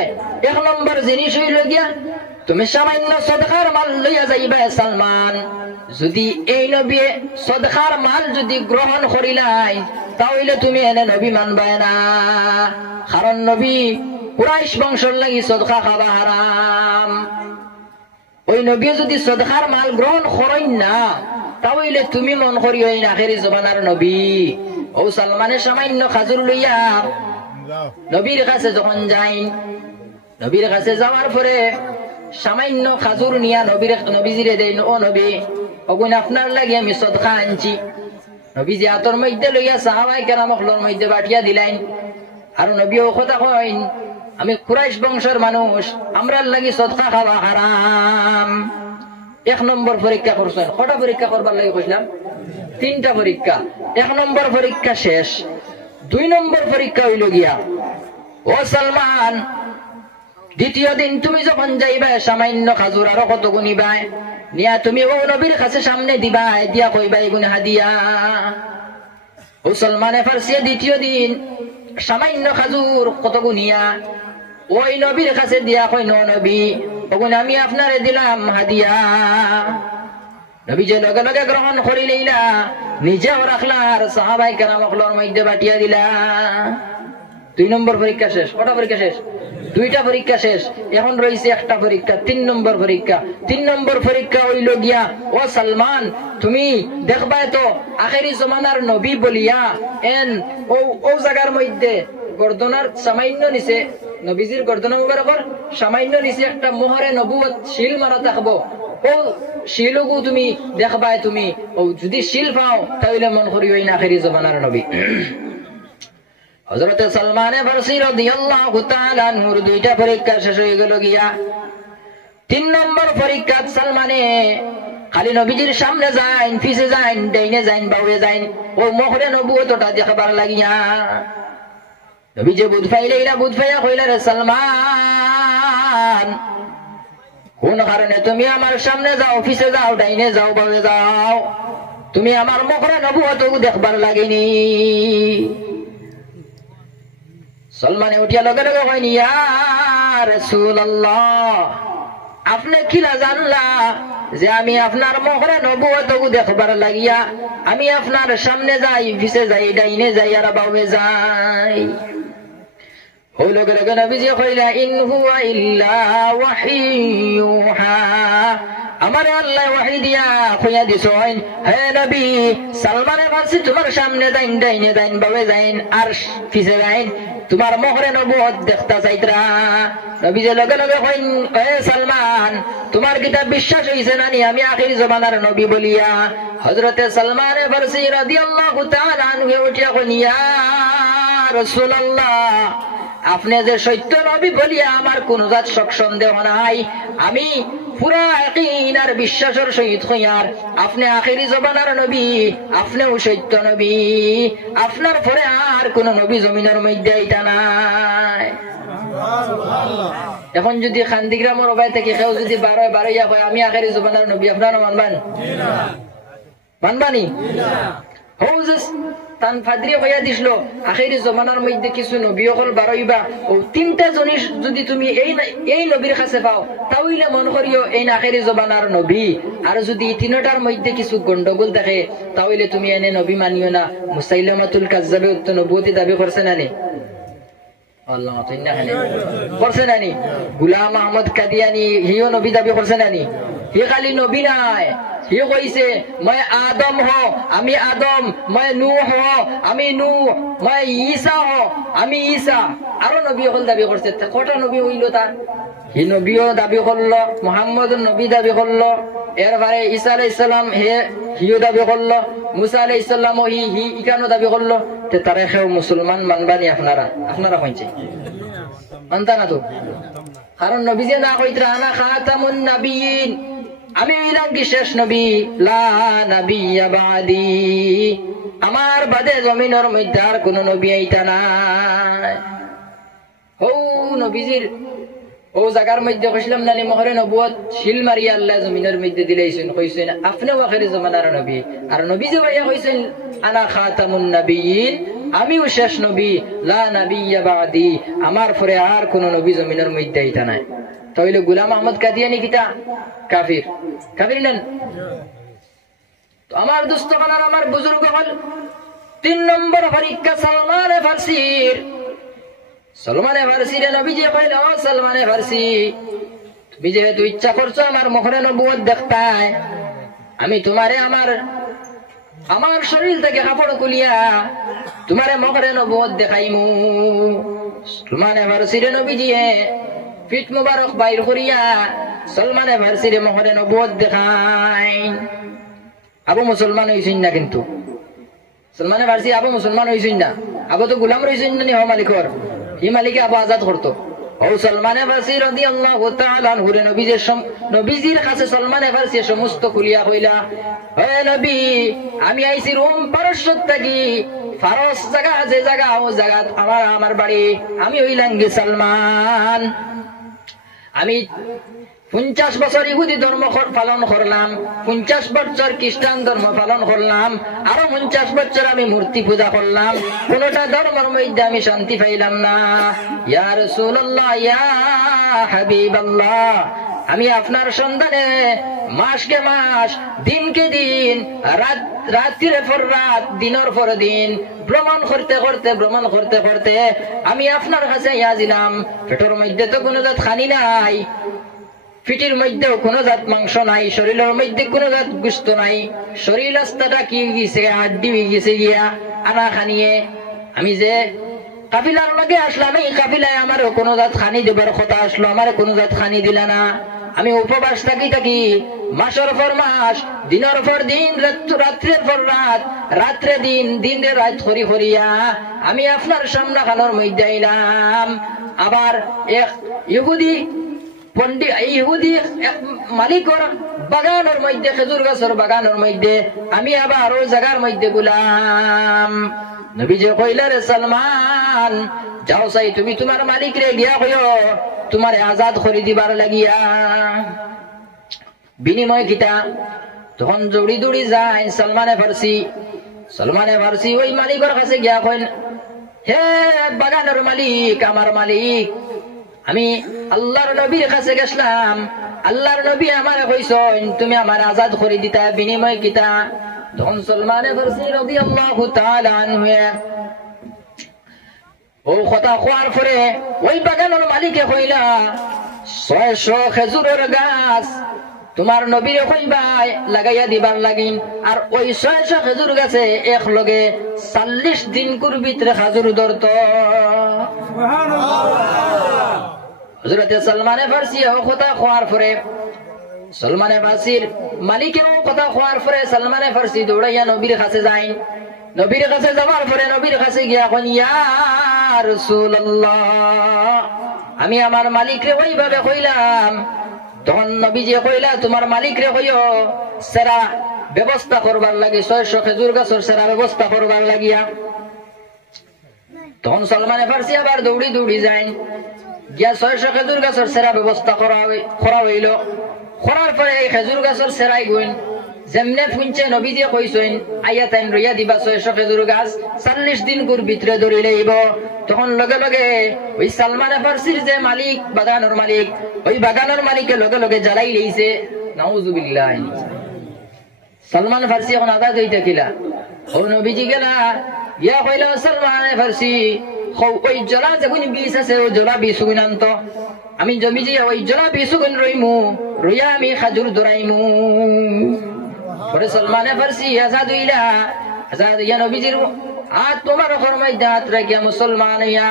এক নম্বর জিনিস হইল গিয়া তুমি সামান্য সদকার মাল লইয়া যাইবা সালমান যদি এই নবী সদকার মাল যদি গ্রহণ করিলাই তাহলে তুমি এনে নবী মানবাই না কারণ নবী কুরাইশ বংশের লাগি সদকা খাওয়া হারাম ওই নবী যদি সদকার মাল গ্রহণ করেন না তাহলে তুমি মন করি ওই আখেরি জমানার নবী ও সালমানের সামান্য খাজুর লইয়া নবীর কাছে যখন যাই নবীর কাছে যাওয়ার পরে সামান্য খাজুর নিয়া নবীজিরে দেন ও নবী অগুন আপনার লাগে আমি সদকা আনছি নবীজি হাতর মধ্যে লইয়া সাহাবায়ে কেরামর মধ্যে বাটিয়া দিলেন আর নবী ও কথা কইন আমি কুরাইশ বংশের মানুষ আমরার লাগি সদকা খাওয়া হারাম এক নম্বর পরীক্ষা করছেন কটা পরীক্ষা করবার লাগে কইলাম তিনটা পরীক্ষা এক নম্বর পরীক্ষা শেষ দুই নম্বর পরীক্ষা হইল গিয়া ও সালমান দ্বিতীয় দিন তুমি যখন যাইবা সামান্য খাজুর আরো কত গুনিবা নিয়া তুমি ও নবীর কাছে সামনে দিবা দিয়া কইবা এগুন হাদিয়া ও সালমানে ফারসি দ্বিতীয় দিন সামান্য খাজুর কত গুনিয়া ওই নবীর কাছে দিয়া কই নবী ওগুন আমি আপনারে দিলাম হাদিয়া নবী যে লগে লগে গ্রহণ করি লইলা নিজেও রাখলা আর সাহাবায়ে কেরামর মধ্যে বাটিয়া দিলা দুই নম্বর পরীক্ষা শেষ কটা পরীক্ষা শেষ দুইটা পরীক্ষা শেষ এখন রয়েছে একটা পরীক্ষা তিন নম্বর পরীক্ষা তিন নম্বর পরীক্ষা হইল গিয়া ও সালমান তুমি দেখবা তো আখেরি জমানার নবী বলিয়া এন ও জায়গার মধ্যে গর্দনার সামান্য নিচে নবীজির গর্দনা মুবারকর সামান্য নিচে একটা মোহরে নবুয়ত শিল মারা থাকবো ও শিলগু তুমি দেখবা তুমি ও যদি শিল পাও তাহলে মন করি ওই আখেরি জমানার নবী হযরত সালমান ফারসি রাদিয়াল্লাহু তাআলা আনহুর দুইটা পরীক্ষা শেষ হয়ে গেল গিয়া তিন নম্বর পরীক্ষা সালমানে খালি নবীজির সামনে যাইন পিছে যাইন ডাইনে যাইন বাউয়ে যাইন ও মোহরে নবুয়তটা দেখবার লাগিয়া নবী যে বুঝ পাইলে এরা বুঝ পাইয়া কইলা রে সালমান কোন কারণে তুমি আমার সামনে যাও পিছে যাও ডাইনে যাও বাউয়ে যাও তুমি আমার মোহরে নবুয়ত দেখবার লাগেনি সালমানে উঠিয়া লগে লগে কইনি ইয়া রাসূলুল্লাহ আপনি কিলা জানলা যে আমি আপনার মোহরে নবুয়ত দেখবার লাগিয়া আমি আপনার সামনে যাই পিছে যাই ডাইনে যাই আর বামে যাই ওই লগে লগে নবীজি কইলা ইন হুয়া ইল্লা ওয়াহিয়ুহা আমার আল্লাহ ওহী দিয়া কইয়া দিছেন হে নবী সালমানে ফারসি তোমার সামনে যাইন ডাইনে যাইন বামে যাইন আর পিছে যাইন তোমার মোহরে নবুয়ত দেখতা চাইতরা নবী যে লগে লগে কইন এ সালমান তোমার কিতাব বিশ্বাস হইছে নানি আমি আখির জমানার নবী বলিয়া হযরতে সালমান ফারসি রাদিয়াল্লাহু তাআলা আনহু উঠিয়া কইন ইয়া রাসূলুল্লাহ আপনি যে সত্য নবী বলিয়া আমার কোন জাত শক সন্দেহ নাই আমি পুরা ইয়াকিন আর বিশ্বাসের সহিত কইয়ার আপনি আখিরি জমানার নবী আপনিও সত্য নবী আপনার পরে আর কোন নবী জমিনের মধ্যে আইতা নাই এখন যদি খান্দিগ্রামের ওবাই থেকে কেউ যদি বারোইয়া কয় আমি আখিরি জমানার নবী আপনারা মানবেন মানবানি তান ফাদরি হইয়া দিছিল আখিরি জমানার মধ্যে কিছু নবী হল বারইবা ও তিনটা জিনিস যদি তুমি এই নবীর কাছে পাও তাহলে মন করিও এই আখিরি জমানার নবী আর যদি এই তিনটার মধ্যে কিছু গন্ডগোল দেখে তাহলে তুমি এনে নবী মানিও না মুসাইলামাতুল কাজ্জাবে তো নবুয়তি দাবি করছে না নি আল্লাহ মাতাইনা খানে করছে না নি গোলাম আহমদ কাদিয়ানি হিও নবী দাবি করছে না নি হি খালি নবী নাই হি কইছে মই আদম হ আমি আদম মই নূহ হ আমি নূহ মই ঈসা হ আমি ঈসা আরো নবী হল দাবি করছে কটা নবী হইল তার হি নবীও দাবি করলো মুহাম্মদ নবী দাবি করলো এরপরে ঈসা আলাইহিস সালাম হিও দাবি করলো মুসা আলাইহিস সালাম হি ইকানো দাবি করলো তে তারে কেউ মুসলমান মানবানি আপনারা কইছে মানতা না তো কারণ নবী যে না কইতরা আনা খাতামুন নবিয়িন আমি হইলাম কি শেষ নবী, লা নাবিয়্যা বাদি, আমার বাদে জমিনের মধ্যে আর কোন নবী আইতা নাই। ও নবীজির ও জায়গার মধ্যে কইছিলাম নানি মহরে নবুয়ত শিল মারি আল্লাহ জমিনের মধ্যে দিলাইছেন, কইছেন আপনিও আখির জামানার নবী। আর নবী যে ভাইয়া কইছেন আনা খাতামুন নবিয়্যিন, আমিও শেষ নবী, লা নাবিয়্যা বাদি, আমার পরে আর কোন নবী জমিনের মধ্যে আইতা নাই। তাহলে গোলাম আহমদ কাদিয়ানি কিতা কাফির? কাফির নেন? তো আমার দুস্থগণ আর আমার বুজুর্গ হল 3 নম্বর পরীক্ষা সালমানে ফারসির। সালমানে ফারসিরে নবীজি কইল, ও সালমানে ফারসি, তুমি যেহেতু ইচ্ছা করছো আমার মুখরে নবুয়ত দেখতাই, আমি তোমারে আমার শরীর থেকে কাপড় খুলিয়া তোমারে মুখরে নবুয়ত দেখাইমু। সালমানে ফারসিরে নবীজিয়ে পিঠ মুবারক বাইর করিয়া সালমানে ফারসিরে মুখরে নবুয়ত দেখাই। আবু মুসলমান হইছেন না, কিন্তু সালমানে ফারসি আবু মুসলমান হইছেন না, আবু তো গোলাম রইছেন না, নিহ মালিকর ই মালিকে আবু আজাদ করতো। ও সালমানে ফারসি রাদিয়াল্লাহু তাআলা আনহু নবীজির কাছে সালমানে ফারসি সমস্ত খুলিয়া কইলা, হে নবী, আমি আইছি রোম পারস্য থেকে, ফারস জায়গা যে জায়গা ও জায়গা আমার বাড়ি, আমি হইলাম গে সালমান। আমি 50 বছর ইহুদি ধর্ম পালন করলাম, 50 বছর খ্রিস্টান ধর্ম পালন করলাম, আরো 50 বছর আমি মূর্তি পূজা করলাম, কোনটা ধর্মের মধ্যে আমি শান্তি পাইলাম না। ইয়া রাসূলুল্লাহ, ইয়া হাবিবাল্লাহ, আমি আপনার সন্ধানে মাসকে মাস, দিনকে দিন, রাত্রির পর রাত, দিনের পর দিন ভ্রমণ করতে করতে আমি আপনার কাছে ইয়াছিলাম। পেটের মধ্যে তো কোনো জাত খানি নাই, পিঠির মধ্যেও কোনো জাত মাংস নাই, শরীরের মধ্যে কোনো জাত গুস্ত নাই, শরীর রাস্তাটা কি গেছে, হাড্ডি হয়ে গেছে গিয়া আনা খানিয়ে। আমি যে কাফিলার লগে আসলাম, এই কাফিলায় আমার কোনো জাত খানি দেবার কথা আসলো, আমার কোনো জাত খানি দিলা না। আমি উপবাস থাকি মাসের পর মাস, দিনের পর দিন, রাত্রের পর রাত, রাত্রে দিন, দিনের রাত করিয়া আমি আপনার সামনে খানোর মধ্যে আইলাম। আবার এক ইহুদি পন্ডিত, ইহুদি মালিকর বাগানের মধ্যে, খেজুর গাছের বাগানের মধ্যে আমি আবার ওই জায়গার মধ্যে গুলাম। নবীজি কইলা, রে সালমান, যাও চাই তুমি তোমার মালিক রে গিয়া কইও তোমারে আজাদ করে দিবার লাগিয়া। বিনিময় কিতা? তখন দৌড়ি যায় সালমানে ফারসি ওই মালিকের কাছে গিয়া কইন, হে বাগানের মালিক, আমার মালিক, আমি আল্লাহর নবীর কাছে গেছিলাম, আল্লাহর নবী আমারে কইছেন তুমি আমার আজাদ করে দিতা, বিনিময় কিতা? তখন সালমানে ফারসি রাদিয়াল্লাহু তাআলা আনহু ও কথা কোয়ার পরে ওই বাগানের মালিকে কইলা, 600 খেজুরের গাছ তোমার নবীরে কইবাই লাগাইয়া দিবার লাগিন, আর ওই 600 খেজুর গাছে এক লগে 40 দিন ভিতরে খাজুর ধরত। হযরত সালমানে ফারসি ও কথা কোয়ার পরে, সালমানে ফারসির মালিকের কথা কোয়ার পরে সালমানে ফারসি দৌড়াইয়া নবীর কাছে যায়। নবীর কাছে যাওয়ার পরে নবীর কাছে গিয়া কইন, ইয়া রাসূলুল্লাহ, আমি আমার মালিক রে ওইভাবে কইলাম। তখন নবীজি কইলা, তোমার মালিক রে কইও সেরা ব্যবস্থা করবার লাগে, 600 খেজুর গাছের সেরা ব্যবস্থা করবার লাগিয়া। তখন সালমানে ফারসি আবার দৌড়ি যায়, গিয়া 600 খেজুর গাছের সেরা ব্যবস্থা করা হইল। করার পরে এই খেজুর গাছের সেরাই গইন, যেমনে শুনছে নবীজি কইছেন আইয়া তাইন রইয়া দিবা 600 খেজুর গাছ 40 দিন ভিতরে ধরে লইব। তখন লগে লগে ওই সালমানে ফারসির যে মালিক, বাগানের মালিক, ওই বাগানের মালিকে লগে লগে জ্বালাই লইছে। নাউজুবিল্লাহ। সালমান ফারসি এখন আজাদ হইতে কিলা, ও নবীজি গেলা ইয়া কইলা, সালমানে ফারসি ওই জলা যেগুন বিষ আছে ওই জলা বিষ গুণ আনত, আমি জমিজি ওই জলা বিষ গুণ রইমু, রইয়া আমি খাজুর ধরাইমু। পরে সালমানে ফারসি আজাদ হইয়া নবীজির হাত তোমার ফরমাই হাত রাখিয়া মুসলমান হইয়া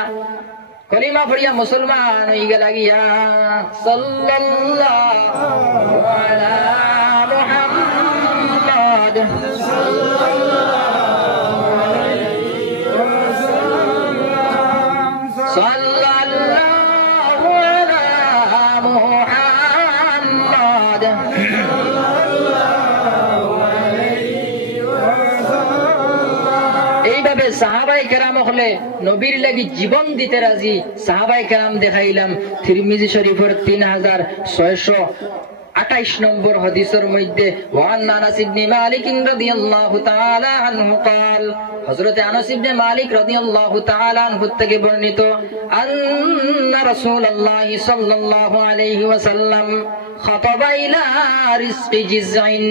কলিমা পড়িয়া মুসলমান হই গেলা গিয়া। সাল্লাল্লাহু আলা মুহাম্মাদ সাল্লাল্লাহু আলা মুহাম্মাদ সাহাবায়ে কেরাম হলে নবীর লাগি জীবন দিতে রাজি সাহাবায়ে কেরাম দেখাইলাম তিরমিজি শরীফের 3628 নম্বর হাদিসের মধ্যে ওয়ান আনাস ইবনে মালিক রাদিয়াল্লাহু তাআলা আনহু قال হযরত আনাস ইবনে মালিক রাদিয়াল্লাহু তাআলা আনহু থেকে বর্ণিত আন্না রাসূলুল্লাহ সাল্লাল্লাহু আলাইহি ওয়াসাল্লাম খাতাবা ইলা রিজকি জিজাইন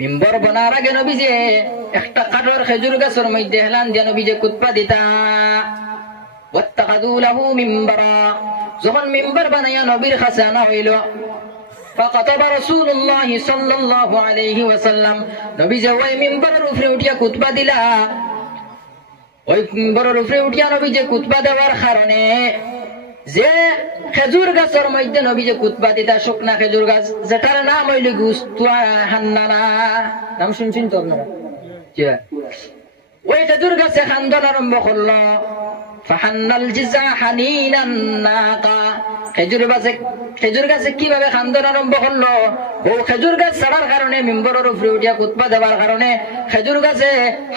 মিম্বর বানার আগে নবী যে একটা কাঠের খেজুর গাছের মধ্যে হেলান দিয়ে নবী যে খুতবা দিতা ওয়াত্তাখাযু লাহু মিম্বারা যখন মিম্বার বানায়া নবীর কাছে আনা হইল فخطب رسول الله صلى الله عليه وسلم নবী যে ওই মিম্বরের উপরে উঠিয়া খুতবা দিলা ওই মিম্বরের উপরে উঠিয়া নবী যে খুতবা দেওয়ার কারণে যে খেজুর গাছের মধ্যে নবী যে খুতবা দিতা শুকনা খেজুর গাছ যেটার নাম হইল গুস্তুয়া হান্নানা নাম শুনছেন তো আপনারা ওই খেজুর গাছে খান্দন আরম্ভ করলো ফাহান্নাল জিজা হানিনান নাকা খেজুর গাছে কিভাবে খান্দন আরম্ভ করলো ও খেজুর গাছ ছাড়ার কারণে মিম্বরের উপরে উঠিয়া খুতবা দেওয়ার কারণে খেজুর গাছে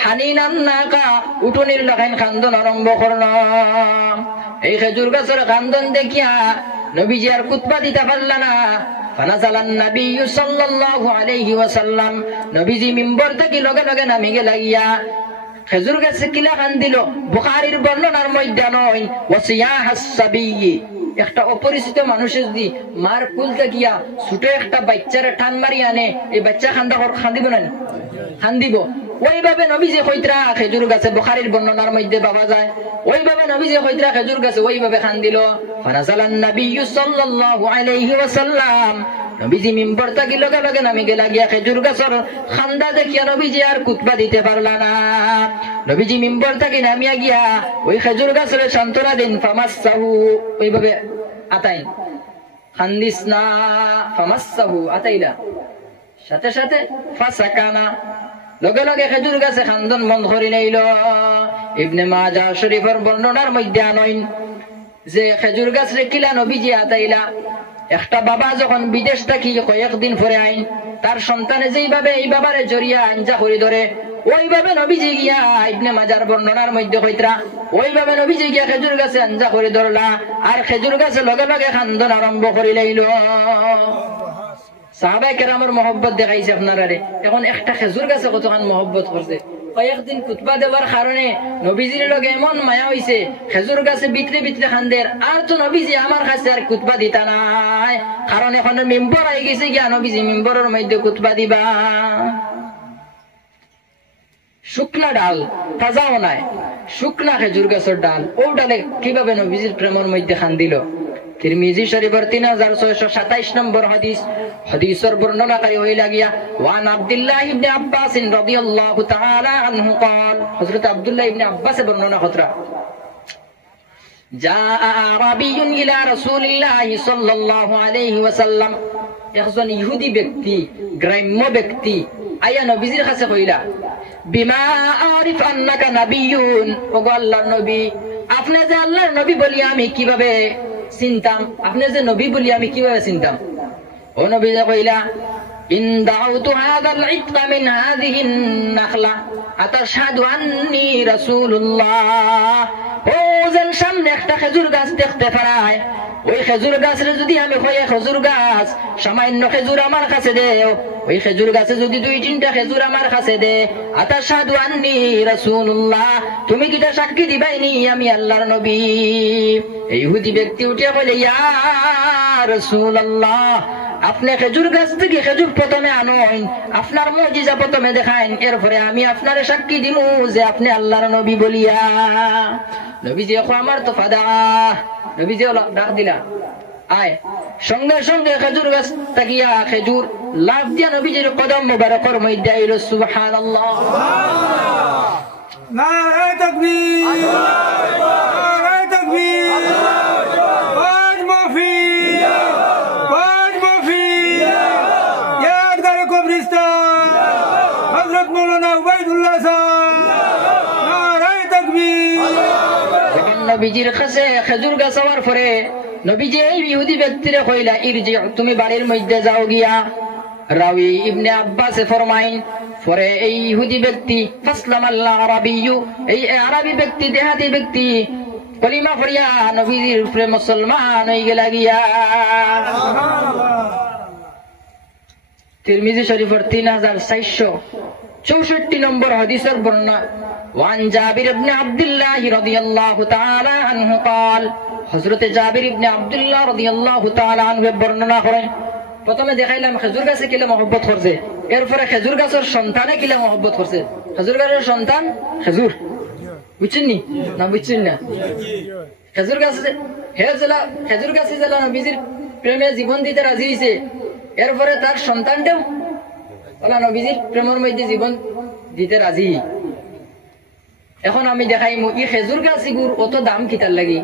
হানিনান নাকা উঠুনির লাগাইন খান্দন আরম্ভ করলো এই খেজুর গাছের খান্দন দেখিয়া নবীজি আর খুতবা দিতে পারলা না ফানাজালান নবী সাল্লাল্লাহু আলাইহি ওয়াসাল্লাম নবীজি মিম্বর থেকে লগে লগে নামি গেলাইয়া খেজুর গাছে কিলা খান দিল বুখারীর বর্ণনার মধ্যে নয় ওয়াসিয়াহাস সাবিয়্যি একটা অপরিচিত মানুষের দি মার কুল থাকিয়া ছোট একটা বাচ্চারে টান মারি আনে এই বাচ্চা খান্দিব না খান্দিব ওইভাবে নবীজি কইতরা খেজুর গাছে বুখারীর বর্ণনার মধ্যে পাওয়া যায় ওইভাবে নবীজি কইতরা খেজুর গাছে ওইভাবে খান দিল ফানাজালান নবী সাল্লাল্লাহু আলাইহি ওয়াসাল্লাম নবীজি মিম্বর থেকে লগে লগে নামি গেলা গিয়া খেজুর গাছের খান্দা দেখিয়া নবীজি আর খুতবা দিতে পারলা না নবীজি মিম্বর থেকে নামিয়া গিয়া ওই খেজুর গাছের সান্ত্বনা দিন ফামাসসাহু ওইভাবে আতাইন খান্দিস না ফামাসসাহু আতাইলা সাথে সাথে ফাসাকানা লগে লগে খেজুর গাছে খান্দন বন্ধ করে নিল ইবনে মাজাহ শরীফের বর্ণনার মধ্যে আনইন যে খেজুর গাছ রে কিলা নবীজি আতাইলা একটা বাবা যখন বিদেশ থেকে কয়েকদিন পরে আইন তার সন্তানে যেইভাবে এই বাবারে জড়িয়া আঞ্জা করে ধরে ওইভাবে নবীজি গিয়া ইবনে মাজার বর্ণনার মধ্যে কইতরা ওইভাবে নবীজি গিয়া খেজুর গাছে আঞ্জা করে ধরলা আর খেজুর গাছে লগে লগে খান্দন আরম্ভ করে লইল সাহাবায়ে কেরামের মহব্বত দেখাইছে আপনারা রে এখন একটা খেজুর গাছে কতখান মহব্বত করছে কয়েকদিন খুতবা দেওয়ার কারণে নবীজির লগে এমন মায়া হইছে খেজুর গাছে বিতরে বিতরে খান্দের আর তো নবীজি আমার কাছে আর খুতবা দিতা নাই কারণ এখন মিম্বর আই গেছে গিয়া নবীজি মিম্বরের মধ্যে খুতবা দিবা শুকনা ডাল তাজাও নাই শুকনা খেজুর গাছের ডাল ও ডালে কিভাবে নবীজির প্রেমের মধ্যে খান দিল তিরমিজি শরীফের 3627 নম্বর হাদিসের বর্ণনাকারী হইলা গিয়া ওয়ান আব্দুল্লাহ ইবনে আব্বাস রাদিয়াল্লাহু তাআলা আনহু قال হযরত আব্দুল্লাহ ইবনে আব্বাস বর্ণনা করা جاء اعرابي الى رسول الله صلى الله عليه وسلم একজন ইহুদি ব্যক্তি গ্রাম্য ব্যক্তি আয়া নবীজির কাছে কইলা বিমা আরিফ আন্নাকা নাবিয়্যুন ও আল্লাহর নবী আপনি যে আল্লাহর নবী বলি আমি কিভাবে চিনতাম আপনি যে নবী বলি আমি কিভাবে চিনতাম ও নবী কইলা ইন দাউতু হাযাল ইতকা মিন হাযিহিন নাখলা আতাশহাদু আন্নী রাসূলুল্লাহ ও যেন সামনে একটা খেজুর গাছ দেখতে পারায় ওই খেজুর গাছের যদি আমি কই খেজুর গাছ সামান্য খেজুর আমার কাছে দেও ওই খেজুর গাছে যদি দুই তিনটা খেজুর আমার কাছে দে আতাশহাদু আন্নী রাসূলুল্লাহ তুমি কিটা সাক্ষী দিবাইনি আমি আল্লাহর নবী এই ইহুদি ব্যক্তি উঠিয়া বলে ইয়া রাসূলুল্লাহ আপনি খেজুর গাছ থেকে খেজুর প্রথমে আনুন আপনার মুজিজা প্রথমে দেখাইন এরপরে আমি আপনারে সাক্ষী দিমু যে আপনি আল্লাহর নবী বলিয়া নবীজি আমার তো ফাদা নবীজি ডাক দিলা আয় সঙ্গে সঙ্গে খেজুর গাছ তাকিয়া খেজুর লাভ দিয়া নবীজির কদম মুবারকের মধ্যে আইল সুবহানাল্লাহ নারে তাকবীর নারে তাকবীর বাজ মাফি ইয়াদ করে কবরস্তান হযরত মাওলানা উবাইদুল্লাহ সাহেব নারে তাকবীর নবীজির কাছে খেজুর গাছ হওয়ার পরে নবীজি এই ইহুদি ব্যক্তিরে কইলা ইরজি তুমি বাড়ির মধ্যে যাও গিয়া রাওয়ী ইবনে আব্বাস ফরমাইন পরে এই ইহুদি ব্যক্তি ফাসলামাল আরাবিয়্যু, এই আরবি ব্যক্তি দেহাতি ব্যক্তি কলিমা পড়িয়া নবীর উপরে মুসলমান হয়ে গেল গিয়া। তিরমিজি শরীফের 3464 নম্বর হাদিসের বর্ণনা। ওয়ান জাবির ইবনে আব্দুল্লাহ রাদিয়াল্লাহু তাআলা আনহু قال, হযরতে জাবির ইবনে আব্দুল্লাহ রাদিয়াল্লাহু তাআলা আনহু বর্ণনা করেন, প্রথমে দেখাইলাম খেজুর গাছে কিলা মহব্বত করছে, এরপরে খেজুর গাছের সন্তানে কিলা মহব্বত করছে। খেজুর গাছের সন্তান খেজুর, বুঝছেন নি না? বুঝছেন না? খেজুর গাছে খেজুর গাছে জেলা নবীজির প্রেমে জীবন দিতে রাজি হয়েছে, এরপরে তার সন্তানটাও ওলা নবীজির প্রেমের মধ্যে জীবন দিতে রাজি। এখন আমি দেখাইমু ই খেজুর গাছ গুড় অত দাম কিতার লাগি,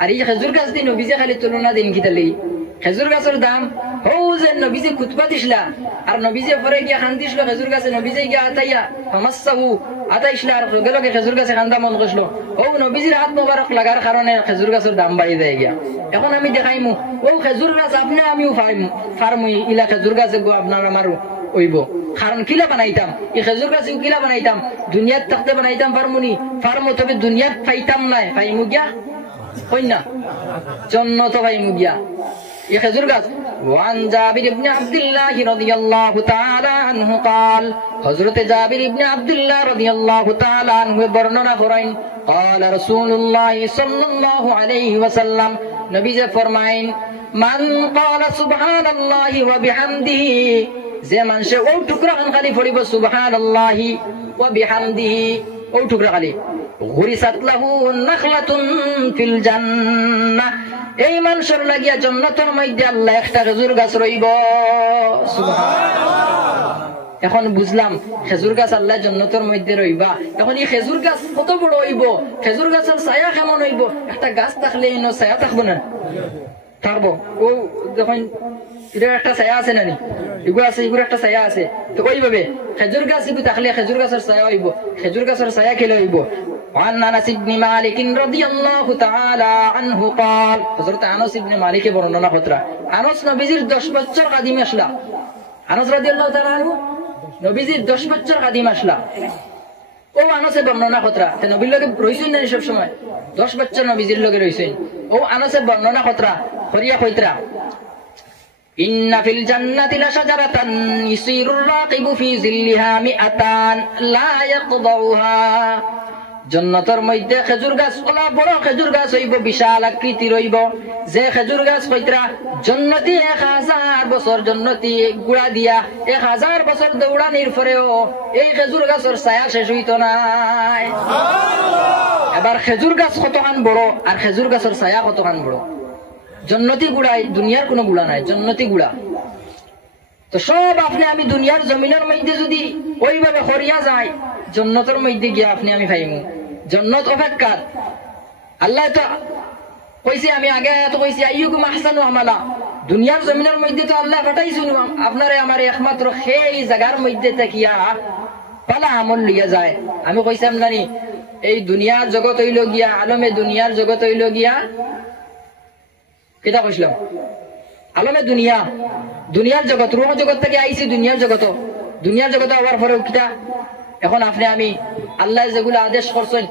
আর এই খেজুর গাছ দিয়ে নবীজে খালি তুলনা দিন কিতার লাগি। খেজুর গাছের দাম হৌ যে নবীজে কুতবা দিসলা, আর নবীজে পরে গিয়া খান দিসলো খেজুর গাছে, নবীজে গিয়া আতাইয়া সমস্যাবু আতাইসলা, আর লগে লগে খেজুর গাছে খান্দা মন করছিল। ও নবীজির হাত মোবারক লাগার কারণে খেজুর গাছের দাম বাড়ি যায় গিয়া। এখন আমি দেখাইমু ও খেজুর গাছ আপনি আমিও ফার্মুই ইলা খেজুর গাছে গো আপনার আমারও ওইব। কারণ কিলা বানাইতাম এই খেজুর গাছ কিলা বানাইতাম, দুনিয়াত থাকতে বানাইতাম ফার্মুনি ফার্মো, তবে দুনিয়াত পাইতাম নাই, পাইমু গিয়া হই না জন্নত পাইমু গিয়া এই খেজুর গাছ। ওয়ান জাবির ইবনে আব্দুল্লাহ রাদিয়াল্লাহু তাআলা আনহু قال, হযরতে জাবির ইবনে আব্দুল্লাহ রাদিয়াল্লাহু তাআলা আনহু বর্ণনা করেন, قال رسول الله صلى الله عليه وسلم, নবী যে ফরমাইন, মান قال سبحان الله وبحمده, যে মানুষে ও টুকরা খালি পড়িব সুবহানাল্লাহি ওয়া বিহামদিহি, ও টুকরা খালি গুরিসাত লাহু নাখলাতুন ফিল জান্নাহ, এই মানুষের লাগিয়া জান্নাতের মধ্যে আল্লাহ একটা খেজুর গাছ রইব। সুবহানাল্লাহ। এখন বুঝলাম খেজুর গাছ আল্লাহ জান্নাতের মধ্যে রইবা। এখন এই খেজুর গাছ কত বড় হইব, খেজুর গাছের ছায়া কেমন হইব? একটা গাছ থাকলে এনো ছায়া থাকবো না? থাকবো। ও যখন এটা একটা ছায়া আছে নানি, এগুলো আছে, এগুলো একটা ছায়া আছে, তো ওইভাবে খেজুর গাছ থাকলে খেজুর গাছের ছায়া হইব। খেজুর গাছের ছায়া খেলে হইব। وعن انس بن مالك رضي الله تعالى عنه قال, হযরত আনাস ইবনে মালিকের বর্ণনা হতরা, আনাস নবীজির 10 বছর খাদিম আসলা। আনাস রাদিয়াল্লাহু তাআলা আনহু নবীজির 10 বছর খাদিম আসলা। ও আনাসে বর্ণনা হতরা, তে নবীর লগে রইছেন না সব সময়, 10 বছর নবীজির লগে রইছেন। ও আনাসে বর্ণনা হতরা করিয়া কইতরা, ইন্না ফিল জান্নাতি লাশাজারাতান ইসিরুর রাকিবু ফি জিল্লিহা মিআতান লা ইয়াকদাউহা, জান্নাতের মধ্যে খেজুর গাছ, ওলা বড় খেজুর গাছ হইব, বিশাল আকৃতি রইব, যে খেজুর গাছ কইতরা জান্নাতি 1000 বছর জান্নাতি গুড়া দিয়া 1000 বছর দৌড়ানির পরেও এই খেজুর গাছের ছায়া শেষ হইতো নাই। এবার খেজুর গাছ কতখান বড় আর খেজুর গাছের ছায়া কতখান বড়। জান্নাতি গুড়াই দুনিয়ার কোনো গুড়া নাই, জান্নাতি গুড়া। তো সব আপনি আমি দুনিয়ার জমিনের মধ্যে যদি ওইভাবে হরিয়া যায়, জান্নাতের মধ্যে গিয়া আপনি আমি পাইমু। জান্নাত অপেক্ষা আল্লাহ তো কইছে, আমি আগে তো কইছি আইয়ুকুম আহসানু আমালা, দুনিয়ার জমিনের মধ্যে তো আল্লাহ পাঠাইছুন আপনারে আমারে একমাত্র সেই জায়গার মধ্যে থাকিয়া পালা আমল লিয়া যায়। আমি কইসাম জানি এই দুনিয়ার জগৎ হইল গিয়া, আলমে দুনিয়ার জগৎ হইল গিয়া, কেটা কইছিলাম আলমে দুনিয়া, দুনিয়ার জগৎ, রূহ জগৎ থেকে আইছি দুনিয়ার জগৎ, দুনিয়ার জগৎ হওয়ার পরেও কিটা এখন আপনি আমি আল্লাহ যেগুলো আদেশ করছেন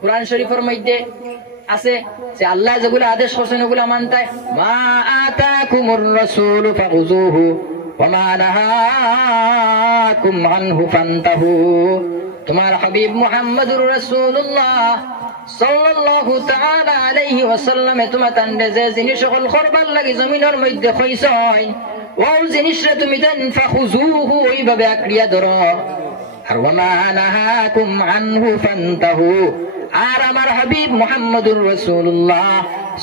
কোরআন শরীফের মধ্যে আছে, যে আল্লাহ যেগুলো আদেশ করছেন ওগুলো মানতে, মা আতাকুমুর রাসূলু ফাখুযুহু ওয়া মা নাহাকুম আনহু ফান্তাহু, তোমার হাবিব মুহাম্মদুর রাসূলুল্লাহ সাল্লাল্লাহু তাআলা আলাইহি ওয়াসাল্লাম তোমাদের যে জিনিস সকল করবার লাগি জমিনের মধ্যে কইছেন, ওই জিনিসটা তুমি দেন ফাখুযুহু, ওইভাবে আঁকড়িয়া ধরো, আর ওয়া মা নাহাকুম আনহু ফান্তাহু, আর আমার হাবিব মুহাম্মদুর রাসূলুল্লাহ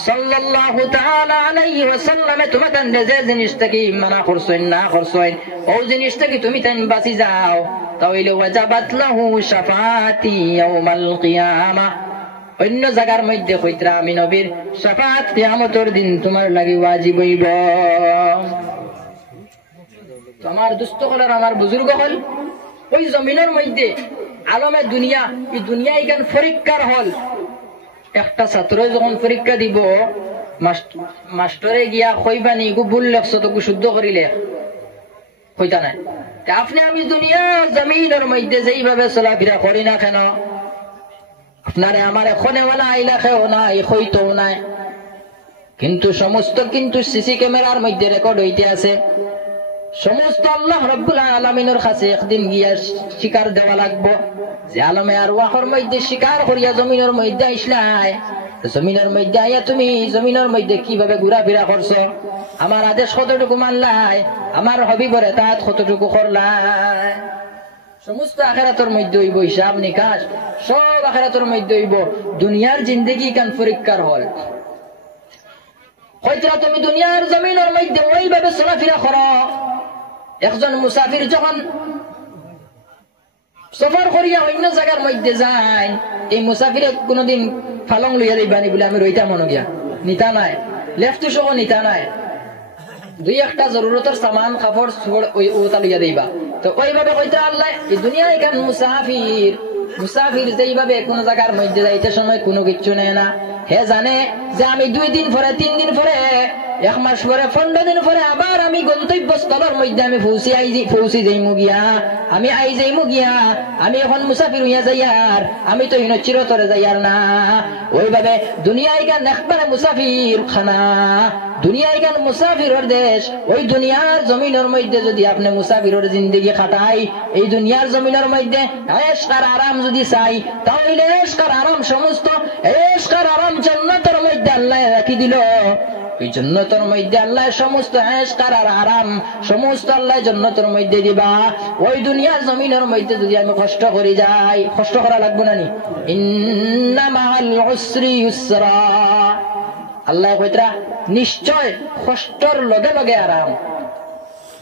সাল্লাল্লাহু তাআলা আলাইহি ওয়াসাল্লাম তোমাদের যে জিনিসটাকে মানা করছেন না করছেন, ওই জিনিসটাকে তুমি তাই বাঁচি যাও, তাহলে ওয়াজাবাত লাহু শাফাআতি ইয়াউমাল কিয়ামা, অন্য জায়গার মধ্যে কইতরা আমি নবীর শাফাআত কিয়ামতের দিন তোমার লাগি ওয়াজিব হইব। তো আমার দুস্থ হলার আমার বুজুর্গ হল ওই জমিনের মধ্যে আলমে দুনিয়া, এই দুনিয়া এখান পরীক্ষার হল। একটা ছাত্র যখন পরীক্ষা দিব, মাস্টরে গিয়া কইবানি গু ভুল লেখছ তো শুদ্ধ করিলে কইতা নাই, আপনি আমি দুনিয়া জমিনের মধ্যে যেইভাবে চলাফেরা করি না কেন, আপনারে আমার এখনেওয়ালা আইলাখেও নাই, হইতেও নাই, কিন্তু সমস্ত কিন্তু সিসি ক্যামেরার মধ্যে রেকর্ড হইতে আছে। সমস্ত আল্লাহ রাব্বুল আলামিনের কাছে একদিন গিয়া শিকার দেওয়া লাগবো যে আলমে আর ওয়াহর মধ্যে শিকার করিয়া জমিনের মধ্যে আইসলাই, জমিনের মধ্যে আইয়া তুমি জমিনের মধ্যে কিভাবে ঘোরাফেরা করছো, আমার আদেশ কতটুকু মানলাই, আমার হবিবরে তাত কতটুকু করলাই। সমস্ত আখিরাতের মধ্যে হইব হিসাব নিকাশ, সব আখিরাতের মধ্যে হইব। দুনিয়ার জিন্দেগি কান পরীক্ষার হল। হয়তো তুমি দুনিয়ার জমিনের মধ্যে ওইভাবে চলাফেরা করো। একজন মুসাফির যখন সফর করিয়া অন্য জায়গার মধ্যে যায়, এই মুসাফিরে কোনদিন ফালং লইয়া দিবানি বলে আমি রইতা মনে গিয়া নিতা নাই, লেফটু সহ নিতা নাই, দুই একটা জরুরতের সামান কাপড় ওটা লইয়া দিবা। তো ওইভাবে কইতে আল্লাহ এই দুনিয়া এখান মুসাফির, মুসাফির যেইভাবে কোন জায়গার মধ্যে যাইতে সময় কোনো কিচ্ছু নেয় না। হে জানে যে আমি 2 দিন পরে, 3 দিন পরে, 1 মাস পরে, 15 দিন পরে আবার আমি গন্তব্যস্থলের মধ্যে আমি পৌঁছি যাইমু গিয়া, আমি আই যাইমু গিয়া, আমি এখন মুসাফির হইয়া যাইয়ার, আমি তো ইনো চিরতরে যাইয়ার না। ওইভাবে দুনিয়ায় গান একবারে মুসাফির খানা, দুনিয়ায় গান মুসাফিরের দেশ। ওই দুনিয়ার জমিনের মধ্যে যদি আপনি মুসাফিরের জিন্দগি খাটাই, এই দুনিয়ার জমিনের মধ্যে এশক আর আরাম যদি চাই, তাহলে এশক আর আরাম সমস্ত এশক আর আরাম জান্নাতের মধ্যে আল্লাহ রাখি দিল। এই জান্নাতের মধ্যে আল্লাহ সমস্ত এশক আর আরাম সমস্ত আল্লাহ জান্নাতের মধ্যে দিবা। ওই দুনিয়ার জমিনের মধ্যে যদি আমি কষ্ট করে যাই, কষ্ট করা লাগবে না নি? ইন্না মাআল উসরি ইউসরা, আল্লাহ কইতরা নিশ্চয় কষ্টর লগে লগে আরাম।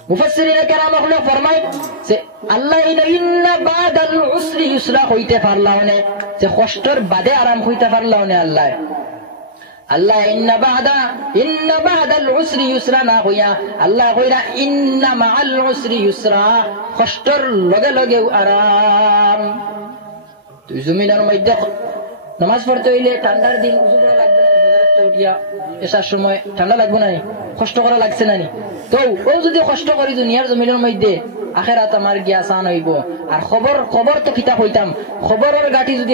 মুফাসসিরিনে কেরাম হলো ফরমায় যে আল্লাহ ইন্না বাদাল উসরি ইউসরা হইতে পারলাও না, যে কষ্টর বাদে আরাম হইতে পারলাও না। আল্লাহ ইন্না বাদাল উসরি ইউসরা না হইয়া আল্লাহ কইরা ইন্না মাআল উসরি ইউসরা, কষ্টর লগে লগে আরাম। তুই জমিনের মধ্যে নামাজ পড়তে হইলে ঠান্ডার দিন এসার সময় ঠান্ডা লাগবে না, কষ্ট করা লাগছে না? তো ও যদি কষ্ট করি দুনিয়ার জমিনের মধ্যে, আখেরাত আমার গিয়া আসান হইব। আর খবর তো কিতাব হইতাম, খবরের গাঠি যদি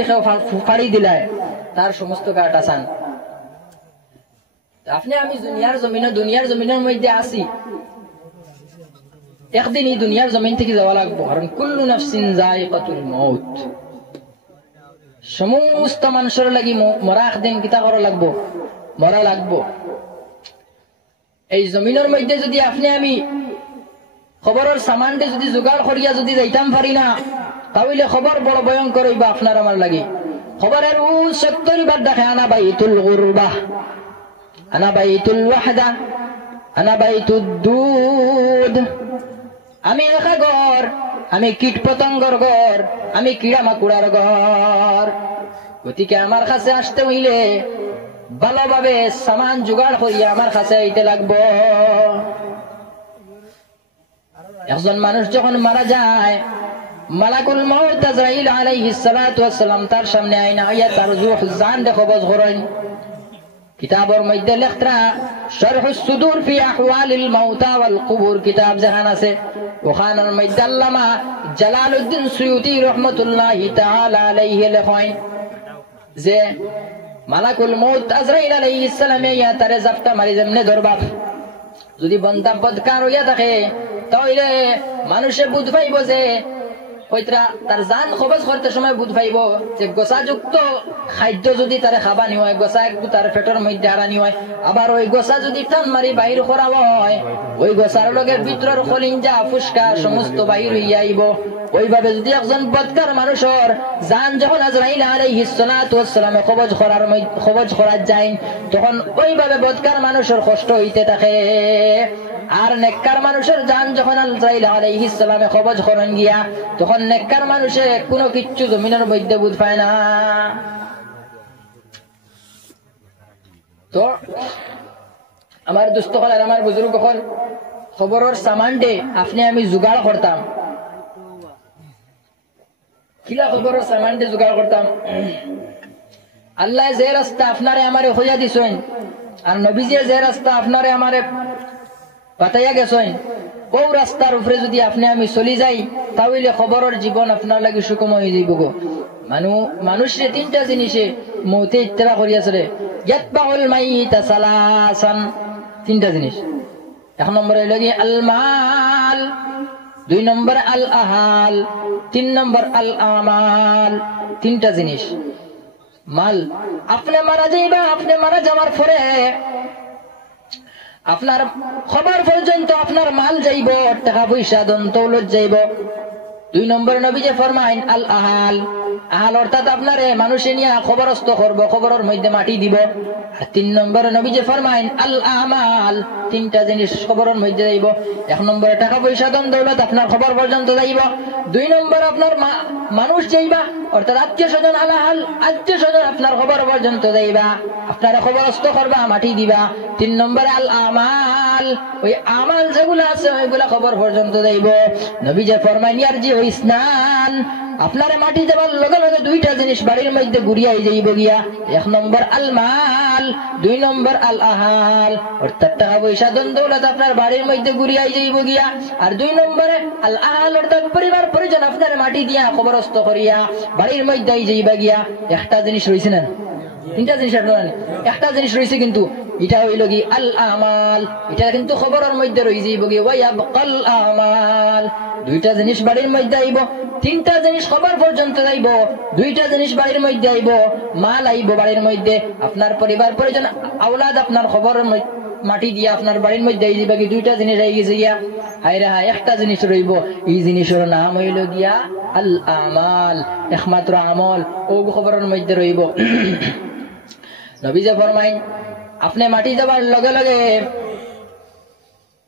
ফাড়ি দিলায় তার সমস্ত গাঠ আসান। আপনি আমি দুনিয়ার জমিনের মধ্যে আসি, একদিন এই দুনিয়ার জমিন থেকে যাওয়া লাগবো, কারণ কুল্লু নাফসিন যায়িকাতুল মউত, সমস্ত মানুষের লাগি মরা একদিন কিতা করা লাগবো, মরা লাগবো। এই জমিনের মধ্যে যদি আপনি আমি খবরের সামানটা যদি জোগাড় করিয়া যদি যাইতাম পারি না, তাহলে খবর বড় ভয়ঙ্কর হইবা আপনার আমার লাগি। খবরের 70 বার দেখে আনা বাইতুল গুরবাহ, আনা বাইতুল ওয়াহদা, আনা বাইতুদ দুদ, আমি একা ঘর, আমি কীট পতঙ্গর ঘর, আমি কিড়া মাকুড়ার ঘর। গতিকে আমার কাছে আসতে হইলে ভালোভাবে সামান জোগাড় করিয়া আমার কাছে আইতে লাগবো। একজন মানুষ যখন মারা যায়, মালাকুল মউত আজরাইল আলাইহিস সালাতু ওয়াস সালাম তার সামনে আইনা হইয়া তার রূহ জান কবজ করেন। কিতাবের মধ্যে লেখা শরহুস সুদুর ফি আহওয়ালিল মাউতা ওয়াল কুবুর কিতাব জাহান আছে, ওখানের মধ্যে আল্লামা জালালউদ্দিন সুয়ুতি রাহমাতুল্লাহি তাআলা আলাইহি লেখেন যে মালাকুল মউত আজরাইল আলাইহিস সালাম ইয়া তারে জাফতা মারি যেমনে ধরবা, যদি বান্দা বদকার হইয়া থাকে তাহলে মানুষে বুঝ পাইব যে হয়তরা তার জান কবজ করতে সময় বুঝ পাইব যে গোসাযুক্ত খাদ্য যদি তারে খাবানি হয়, গোসা একটু তার পেটের মধ্যে হারানি হয়, আবার ওই গোসা যদি টান মারি বাহির করা হয়, ওই গোসার লগের ভিতরের খলিঞ্জা ফুসকা সমস্ত বাহির হইয়া আইব। ওইভাবে যদি একজন বদকার মানুষের জান যখন আজরাইল আলাইহিস সালাতু ওয়াস সালামে কবজ করার যায়, তখন ওইভাবে বদকার মানুষের কষ্ট হইতে থাকে। আর নেককার মানুষের জান যখন আজরাইল আলাইহিস সালামে কবজ করেন গিয়া, তখন নেককার মানুষে কোনো কিচ্ছু জমিনের মধ্যে বুঝ পায় না। তো আমার দুস্থ হল আর আমার বুজুর্গ হল খবরের সামানটে আপনি আমি জোগাড় করতাম, কিলা খবরের সামানটে জোগাড় করতাম। আল্লাহ যে রাস্তা আপনারে আমারে হইয়া দিছেন, আর নবীজি যে রাস্তা আপনারে আমারে বাতাইয়া গেছেন, ও রাস্তার উপরে যদি আপনি আমি চলি যাই তাহলে খবরের জীবন আপনার লাগে সুকম হয়ে যাইব গো। মানুষের তিনটা জিনিসে মৌতে ইত্তেবা করিয়া চলে, ইয়াতবাউল মাইতা সালাসান, তিনটা জিনিস। এক নম্বরে হইল কি আল মাল, 2 নম্বর আল আহাল, 3 নম্বর আল আমাল। তিনটা জিনিস। মাল, আপনি মারা যাইবা, আপনি মারা যাওয়ার পরে আপনার খবর পর্যন্ত আপনার মাল যাইব, টাকা পয়সা ধন দৌলত যাইব। 2 নম্বর নবী যে ফরমাইন আল আহাল, আহাল অর্থাৎ আপনারে মানুষে নিয়ে খবরস্থ করবো, খবরের মধ্যে মাটি দিব। আর 3 নম্বর নবী যে ফরমাইন আল আমাল, তিনটা জিনিস খবরের মধ্যে যাইব। 1 নম্বরে টাকা পয়সা ধন দৌলত আপনার খবর পর্যন্ত যাইব। 2 নম্বর আপনার মানুষ যাইবা, অর্থাৎ আত্মীয় স্বজন আল আহাল, আত্মীয় স্বজন আপনার খবর পর্যন্ত যাইবা, আপনারা খবরস্থ করবা, মাটি দিবা। 3 নম্বরে আল আমাল, ওই আমাল যেগুলো আছে ওইগুলা খবর পর্যন্ত যাইব। নবী যে ফরমাইন ইয়ারজি ওই স্নান, আপনার মাটি দেওয়ার লগে লগে 2টা জিনিস বাড়ির মধ্যে ঘুরিয়াই যাইব গিয়া। 1 নম্বর আল মাল, 2 নম্বর আল আহাল, অর্থাৎ টাকা পয়সা ধন দৌলত আপনার বাড়ির মধ্যে ঘুরিয়াই যাইব গিয়া। আর 2 নম্বরে আল আহাল, অর্থাৎ পরিবার পরিজন আপনার মাটি দিয়া খবরস্থ করিয়া বাড়ির মধ্যে যাইবা গিয়া। একটা জিনিস রয়েছে না, 3টা জিনিস আপনার, একটা জিনিস রয়েছে কিন্তু এটা হইল কি আল আমাল, এটা কিন্তু খবরের মধ্যে রয়ে যাইব গিয়া। ওয়ায়াবকাল আমাল, 2টা জিনিস বাড়ির মধ্যে আইব, 3টা জিনিস খবর পর্যন্ত যাইব, 2টা জিনিস বাড়ির মধ্যে আইব, মাল আইব বাড়ির মধ্যে, আপনার পরিবার পরিজন আওলাদ আপনার খবরের মাটি দিয়া আপনার বাড়ির মধ্যে আই যাইবা কি। 2টা জিনিস আই গেছে গিয়া। হায় রে হায়, একটা জিনিস রইব, এই জিনিসের নাম হইল গিয়া আল আমাল, একমাত্র আমল ও খবরের মধ্যে রইব। নবী যে ফরমাইন আপনি মাটি যাবার লগে লগে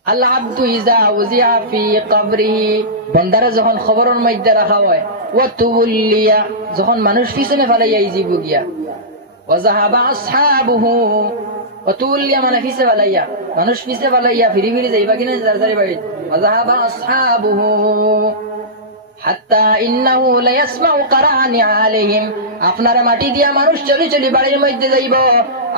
আল আব্দু ইযা উযিয়া ফি কবরিহি, বান্দারে যখন খবরের মধ্যে রাখা হয়, ওয়া তুবুল্লিয়া, যখন মানুষ পিছনে ফেলাইয়া যাইব গিয়া, ওয়া যাহাবা আসহাবুহু, ওয়া তুবুল্লিয়া মানে পিছে ফেলাইয়া, মানুষ পিছে ফেলাইয়া ফিরি ফিরি যাইবা কিনা জারজারি বাড়ি, ওয়া যাহাবা আসহাবুহু হাত্তা ইন্নাহু লা ইয়াসমাউ কারানি আলাইহিম, আপনার মাটি দিয়া মানুষ চলি চলি বাড়ির মধ্যে যাইব,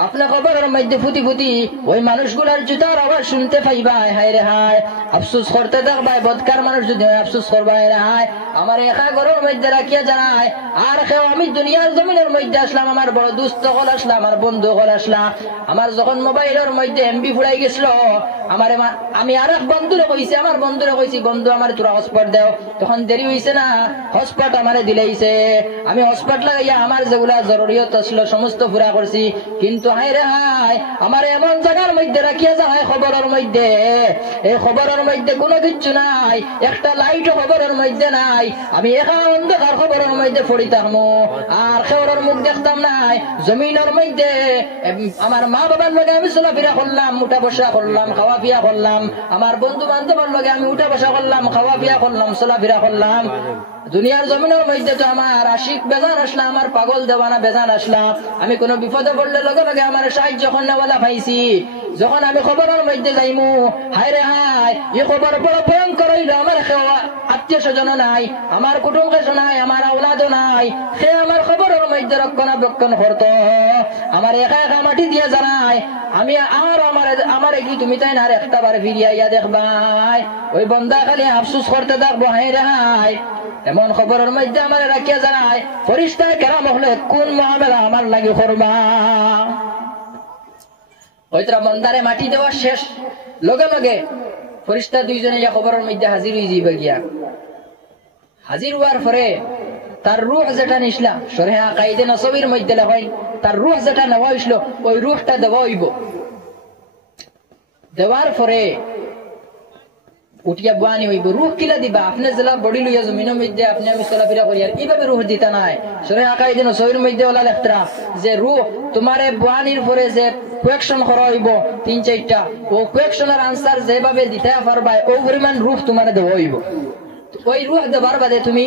আপনার খবরের মধ্যে ফুটি ফুটি ওই মানুষগুলার জুতার আওয়াজ শুনতে পাইবা। হায় রে হায়, আফসোস করতে থাকবাই, বদকার মানুষ যদি আফসোস করবা, হায় রে হায়, আমার একা ঘরের মধ্যে রাখিয়া জানায় আর কেউ, আমি দুনিয়ার জমিনের মধ্যে আসলাম, আমার বড় দুস্থ হল আসলাম, আমার বন্ধু হল আসলাম, আমার যখন মোবাইলের মধ্যে এমবি ফুরাই গেছিল, আমি আর এক বন্ধুরে কইছি, আমার বন্ধুরে কইছি, বন্ধু আমার তোরা হটস্পট দেও, তখন দেরি হইছে না, হটস্পট আমারে দিলেইছে, আমি হটস্পট লাগাইয়া আমার যেগুলা জরুরিয়ত ছিল সমস্ত পুরা করছি। কিন্তু হায় রে হায়, আমার এমন জায়গার মধ্যে রাখিয়া যায় খবরের মধ্যে, এই খবরের মধ্যে কোনো কিচ্ছু নাই, একটা লাইট খবরের মধ্যে নাই, আমি একা অন্ধকার খবরের মধ্যে পড়ি থাকবো, আর খবরের মুখ দেখতাম নাই। জমিনের মধ্যে আমার মা বাবার লগে আমি চলাফেরা করলাম, উঠা বসা করলাম, খাওয়া পিয়া করলাম, আমার বন্ধু বান্ধবের লগে আমি উঠা বসা করলাম, খাওয়া পিয়া করলাম, চলাফেরা করলাম। দুনিয়ার জমিনের মধ্যে তো আমার আশিক বেজান আসলাম, আমার পাগল দেওয়ানা বেজান আসলাম, আমি কোনো বিপদে পড়লে লগে লগে আমার সাহায্য করনেওয়ালা পাইছি। যখন আমি খবরের মধ্যে যাইমু, হায় রে হায়, এই খবর বড় ভয়ঙ্কর হইল, আমার আত্মীয় স্বজন নাই, আমার কুটুম্ব নাই, আমার আওলাদও নাই, সে আমার খবরের মধ্যে রক্ষণাবেক্ষণ করতো, আমার একা একা মাটি দিয়ে জানায়, আমি আর আমার কি তুমি তাই না আর একটা বার ফিরিয়া ইয়া দেখবাই, ওই বন্দা খালি আফসুস করতে থাকবো। হায় রে হায়, এমন খবরের মধ্যে আমার রাখিয়া জানায়, ফেরেশতায়ে কেরাম হলে কোন মুআমালা আমার লাগি করবা। ওইতরা বন্দারে মাটি দেওয়া শেষ লগে লগে ফেরেশতা 2 জনে ইয়া খবরের মধ্যে হাজির হয়ে যাইবা গিয়া। হাজির হওয়ার পরে তার রূহ যেটা নিছিলা, শরীআ কায়দে নসবির মধ্যে লেখাই, তার রূহ যেটা নেওয়া হইছিল ওই রূহটা দেওয়া হইব। দেওয়ার পরে উঠিয়া বানি হইব। রুহ কিলা দিবা, আপনি জেলা বডি লইয়া জমিনের মধ্যে আপনি আমি চলাফেরা করি, আর এইভাবে রুহ দিতা নাই। শরীআ কায়দে নসবির মধ্যে ওলা লেখরা যে রুহ তোমারে বানির পরে যে কোয়েকশন করা হইব 3-4টা, ও কোয়েকশনের আনসার যেভাবে দিতে পারবা ও পরিমাণ রুহ তোমারে দেওয়া হইব। ওই রুহ দেবার বাদে তুমি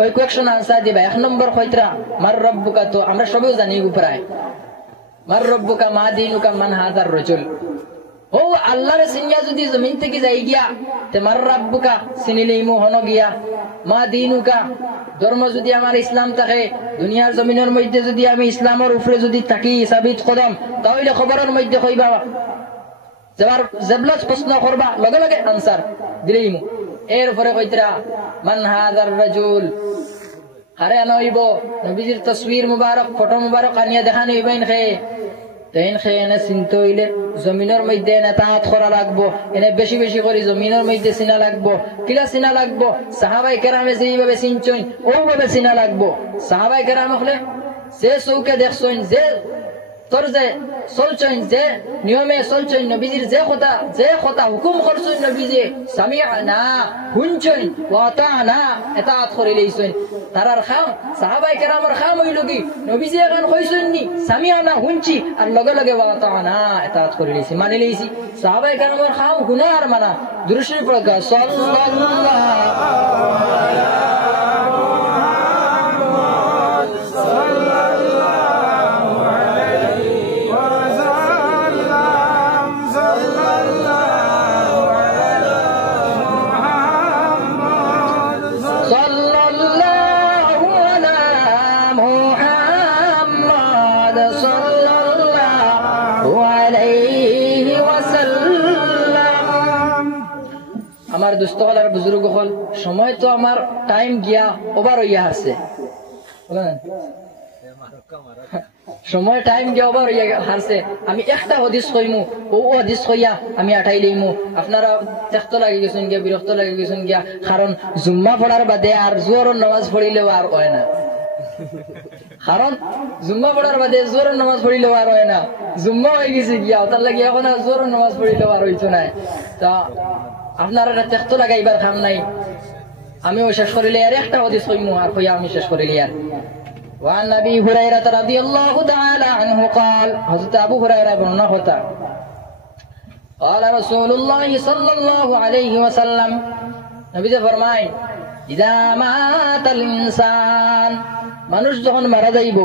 ওই কোয়েকশন আনসার দিবা। 1 নম্বর কইতরা মার রব্বুকা, তো আমরা সবাই জানি প্রায়, মার রব্বুকা মা দীনুকা মান হাযার রাজুল, ও আল্লাহর সিনিয়া যদি জমিন থেকে যাই গিয়া তে মার রব্বুকা সিনিলেই মো হন গিয়া, মা দীনুকা ধর্ম যদি আমার ইসলাম থাকে, দুনিয়ার জমিনের মধ্যে যদি আমি ইসলামের উপরে যদি থাকি সাবিত কদম, তাহলে খবরের মধ্যে কইবা যাবার জেবলাস প্রশ্ন করবা লগে লগে আনসার দিলেইমু এরপরে কইতরা মান হাদার রাজুল আরে আনইব নবীজির তসবির মুবারক ফটো মুবারক আনিয়া দেখানি হইবেন খে তেন খে এনে চিন্তা হইলে জমিনের মধ্যে এনে তাহাত করা লাগবো এনে বেশি বেশি করে জমিনের মধ্যে চিনা লাগবো কিলা চিনা লাগবো সাহাবাই কেরামে যেইভাবে চিনছইন ওইভাবে চিনা লাগবো সাহাবাই কেরাম হলে যে চৌকে দেখছইন যে তোর যে চলছইন যে নিয়মে চলছইন নবীজির যে কথা হুকুম করছইন নবীজি সামিআনা হুনছইন ওয়া আতানা ইতাআত করে লইছইন তারার খাম সাহাবায়ে কেরামের খাম হইল কি নবীজি এখন কইছইন নি সামিআনা হুনছি আর লগে লগে ওয়া আতানা ইতাআত করে লইছি মানে লইছি সাহাবায়ে কেরামের খাম গুনাহ আর মানা দুরূদ শরীফ পড়া সাল্লাল্লাহু আমার দুস্থ হল আর বুজুর্গ হল সময় তো আমার টাইম গিয়া ওভার হইয়া আসছে সময় টাইম গিয়া ওভার হইয়া হারছে আমি একটা হদিস কইমু ও হদিস কইয়া আমি আঠাই লইমু আপনারা তেক্ত লাগি গেছেন গিয়া বিরক্ত লাগি গেছেন গিয়া কারণ জুম্মা পড়ার বাদে আর জোহরের নামাজ পড়িলেও আর হয় না কারণ জুম্মা পড়ার বাদে জোহরের নামাজ পড়িলেও আর হয় না জুম্মা হয়ে গেছে গিয়া তার লাগি এখন আর জোহরের নামাজ পড়িলেও আর হইতো না তা আপনারা তেক্ত লাগাইবার কাম নাই আমিও শেষ করিলে আর একটা হদিস কইমু আর কইয়া আমি শেষ করিলি আর وعن ابي هريره رضي الله تعالى عنه قال حضرت ابو هريره বর্ণনা হতা قال رسول الله صلى الله عليه وسلم নবী যে ফরমায় اذا مات الانسان মানুষ যখন মারা যাইব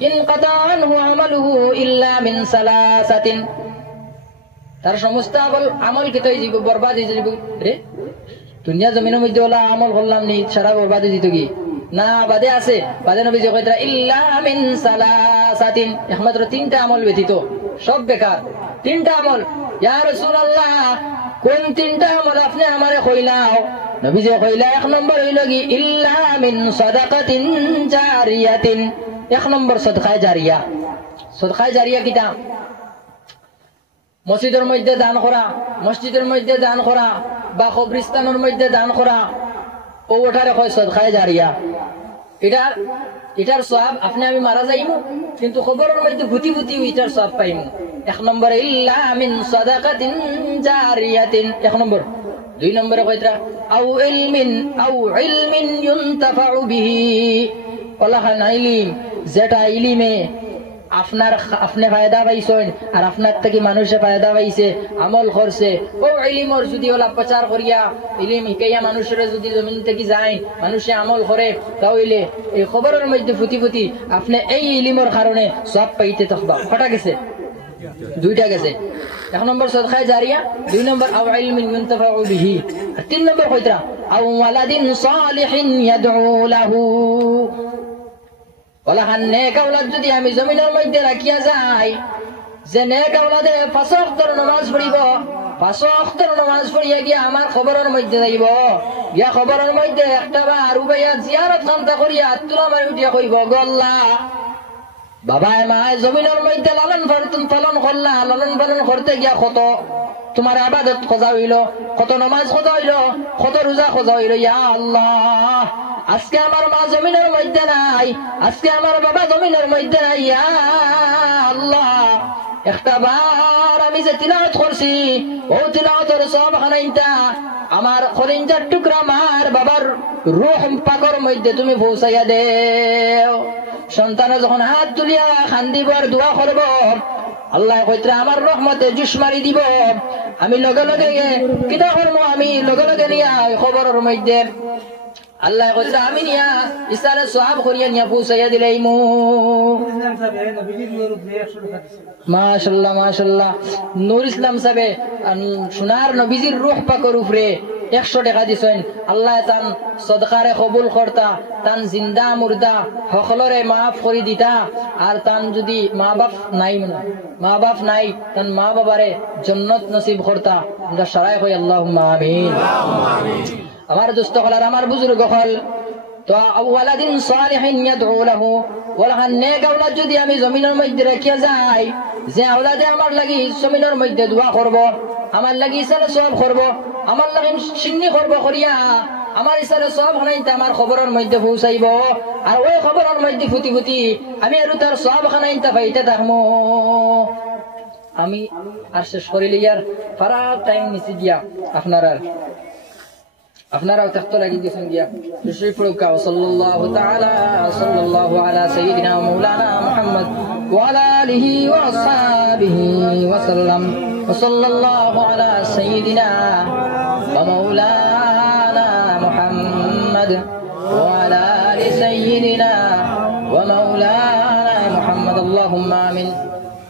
ইনকাতা আনহু আমালুহু ইল্লা মিন সালাসাতিন তার সমস্ত আমল কি তাই জীব বরবাদ হয়ে যাইব রে দুনিয়া জমিনের মধ্যে ওলা আমল করলাম নি সারা বরবাদ হয়ে যেত কি না বাদে আছে বাদে নবী যে কইতরা ইল্লা মিন সালাসাতিন একমাত্র তিনটা আমল ব্যতীত সব বেকার তিনটা আমল ইয়া রাসূলুল্লাহ কোন তিনটা আমল আপনি আমারে কইলাও নবী যে কইলা এক নম্বর হইল কি ইল্লা মিন সাদাকাতিন জারিয়াতিন এক নম্বর সাদকায়ে জারিয়া সাদকায়ে জারিয়া কিটা মসজিদের মধ্যে দান করা মসজিদের মধ্যে দান করা বা কবরস্থানের মধ্যে দান করা ও ওটারে কয় সাদকায়ে জারিয়া এটার সওয়াব আপনি আমি মারা যাইমু কিন্তু কবরের মধ্যে ভূতি ভূতি এটার সওয়াব পাইমু এক নম্বর ইল্লা মিন সাদাকাতিন জারিয়াতিন এক নম্বর দুই নম্বরে কয়টা আও ইলমিন ইউনতাফাউ বিহি ওয়ালাহান ইলম যেটা ইলমে আপনি ফায়দা পাইছেন আর আপনার থেকে মানুষে ফায়দা পাইছে আমল করছে ও ইলমর যদি ওলা প্রচার করিয়া ইলম শিকাইয়া মানুষের যদি জমিন থেকে যায় মানুষে আমল করে তাহলে এই খবরের মধ্যে ফুটি ফুটি আপনি এই ইলমর কারণে সব পাইতে থাকবা কটা গেছে দুইটা গেছে এক নম্বর সাদকায়ে জারিয়া দুই নম্বর আও ইলমিন ইউনতাফাউ বিহি তিন নম্বর কয়টা আও ওয়ালাদিন সালিহিন ইয়াদউ লাহু ওলাহান নেক আওলাদ যদি আমি জমিনের মধ্যে রাখিয়া যাই যে নেক আওলাদে 5 ওয়াক্তের নামাজ পড়িব 5 ওয়াক্তের নামাজ পড়িয়া গিয়া আমার খবরের মধ্যে যাইব গিয়া খবরের মধ্যে একটা বার উবাইয়া জিয়ারত খান্তা করিয়া আত্মা মারি উঠিয়া কইব গো আল্লাহ বাবা মা জমিনের মধ্যে লালন পালন করলা লালন পালন করতে গিয়া কত তোমার ইবাদত খোঁজা হইল কত নামাজ খোঁজা হইল কত রোজা খোঁজা হইল ইয়া আল্লাহ আজকে আমার মা জমিনের মধ্যে নাই আজকে আমার বাবা জমিনের মধ্যে নাই ইয়া আল্লাহ একটা বার আমি যে তিলাওয়াত করছি ও তিলাওয়াতের সব খানাইতা আমার খলিঞ্জার টুকরা মার বাবার রূহ পাকের মধ্যে তুমি পৌঁছাইয়া দেও সন্তান যখন হাত তুলিয়া খান্দিব আর দোয়া করব আল্লাহ কইতরা আমার রহমতে জুস মারি দিব আমি লগে লগে কিতা করবো আমি লগে লগে নিয়া খবরের মধ্যে আল্লাহ কইতরা আমি নিয়া ইসারে সওয়াব করিয়া নিয়া পৌঁছাইয়া দিলাইমু মাশাআল্লাহ মাশাআল্লাহ নূর ইসলাম সাহেব সোনার নবীজির রূহ পাকের উপরে 100 টাকা দিছেন আল্লাহ তান সদকারে কবুল করতা তান জিন্দা মুর্দা সকলরে মাফ করে দিতা আর তান যদি মা বাপ নাই তান মা বাবারে জান্নাত নসিব করতা আমরা সবাই কই আল্লাহুম্মা আমিন। আমার দোস্ত হল আর আমার বুজুর্গ হল তো ওয়ালাদিন সালিহিন ইয়াদউ লাহু ওয়ালাহান নেক আওলাদ যদি আমি জমিনের মধ্যে রাখিয়া যাই যে আওলাদে আমার লাগি জমিনের মধ্যে দোয়া করব আমার লাগি ইসালে সব করব আমার লাগি সিন্নি করব করিয়া আমার ইসালে সব খানাইতে আমার খবরের মধ্যে পৌঁছাইব আর ওই খবরের মধ্যে ফুটি ফুটি আমি আর তার সব খানাইতে পাইতে থাকমু। আমি আর শেষ করিলে ইয়ার ফারা টাইম নিচে গিয়া আপনারাও থাকতে লাগি দিয়েছেন গিয়া শরীফ পড়ুকা সাল্লাল্লাহু আলা সাইয়্যিদিনা মাওলানা মুহাম্মদ ওয়া আলা আলিহি ওয়া আসহাবিহি ওয়া সাল্লাম ওয়া সাল্লাল্লাহু আলা সাইয়্যিদিনা ওয়া মাওলানা